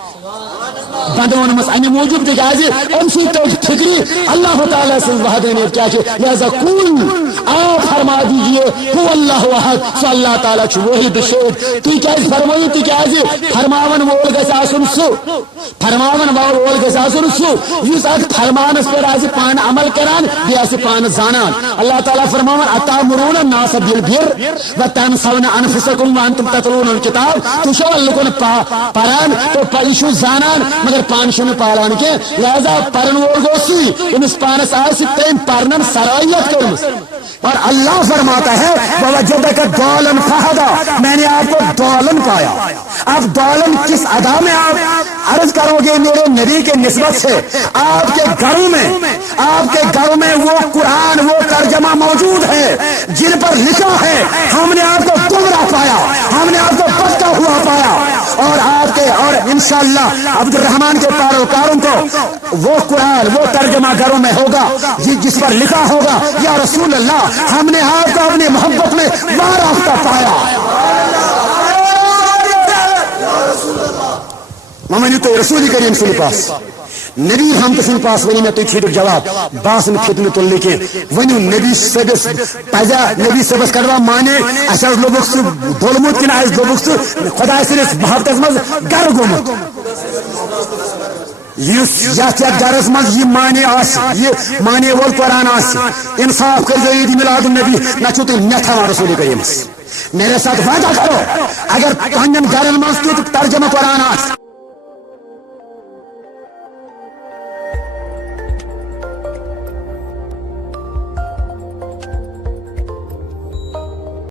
بندون مس ان موجود تکازی ام سی تو فکری اللہ تعالی سے وحدانیت کیا کہ لہذا کل آپ فرما دیجئے هو اللہ احد سو اللہ تعالی چھ وہی بشید تو کیا فرمائی تو کیا فرماون وول گژھِ آسن سو فرماون وول گژھِ آسن سو یس ات فرمانس پر آسہِ پان عمل کران بیٚیہِ آسہِ پان زانان اللہ تعالی فرماون اتامرون الناس بالبر وتنسون انفسکم وانتم تتلون الکتاب تو چھو لوکن پران تو یہ چھو زانان مگر پان چھو پالان کے لہذا پرن وول گو سی امس پانس آسہِ تم پرنن صلاحیت کرمس اور اللہ فرماتا ہے ووجدک ضالن فہدا میں نے آپ کو ضالن پایا اب ضالن کس ادا میں آپ عرض کرو گے میرے نبی کے نسبت سے آپ کے گھروں میں وہ قرآن وہ ترجمہ موجود ہے جن پر لکھا ہے ہم نے آپ کو گمراہ پایا ہم نے آپ کو پکا ہوا پایا اور آپ کے اور انشاءاللہ عبد الرحمن کے پیروکاروں کو وہ قرآن وہ ترجمہ گھروں میں ہوگا جس پر لکھا ہوگا یا رسول اللہ ہم نے آپ کو اپنی محبت میں وارفتہ پایا ممنی تو رسول کریم سن پاس نبی ہم تو سن پاس ونی میں تو چھیٹ جواب باسن خدمت تو لکھے ونی نبی صبس پجا نبی صبس کڑوا مانے اسا لوبک سو دولمت کنا اس لوبک سو خدا سنس محبت مز گر گومت یت گرس مز یہ مانے وول قرآن آس انصاف کر عید میلاد النبی نہ چھو تھی مے تھاوان رسول کریم میرے ساتھ وعدہ کرو اگر تہندین گرن مز تیت ترجمہ قرآن آس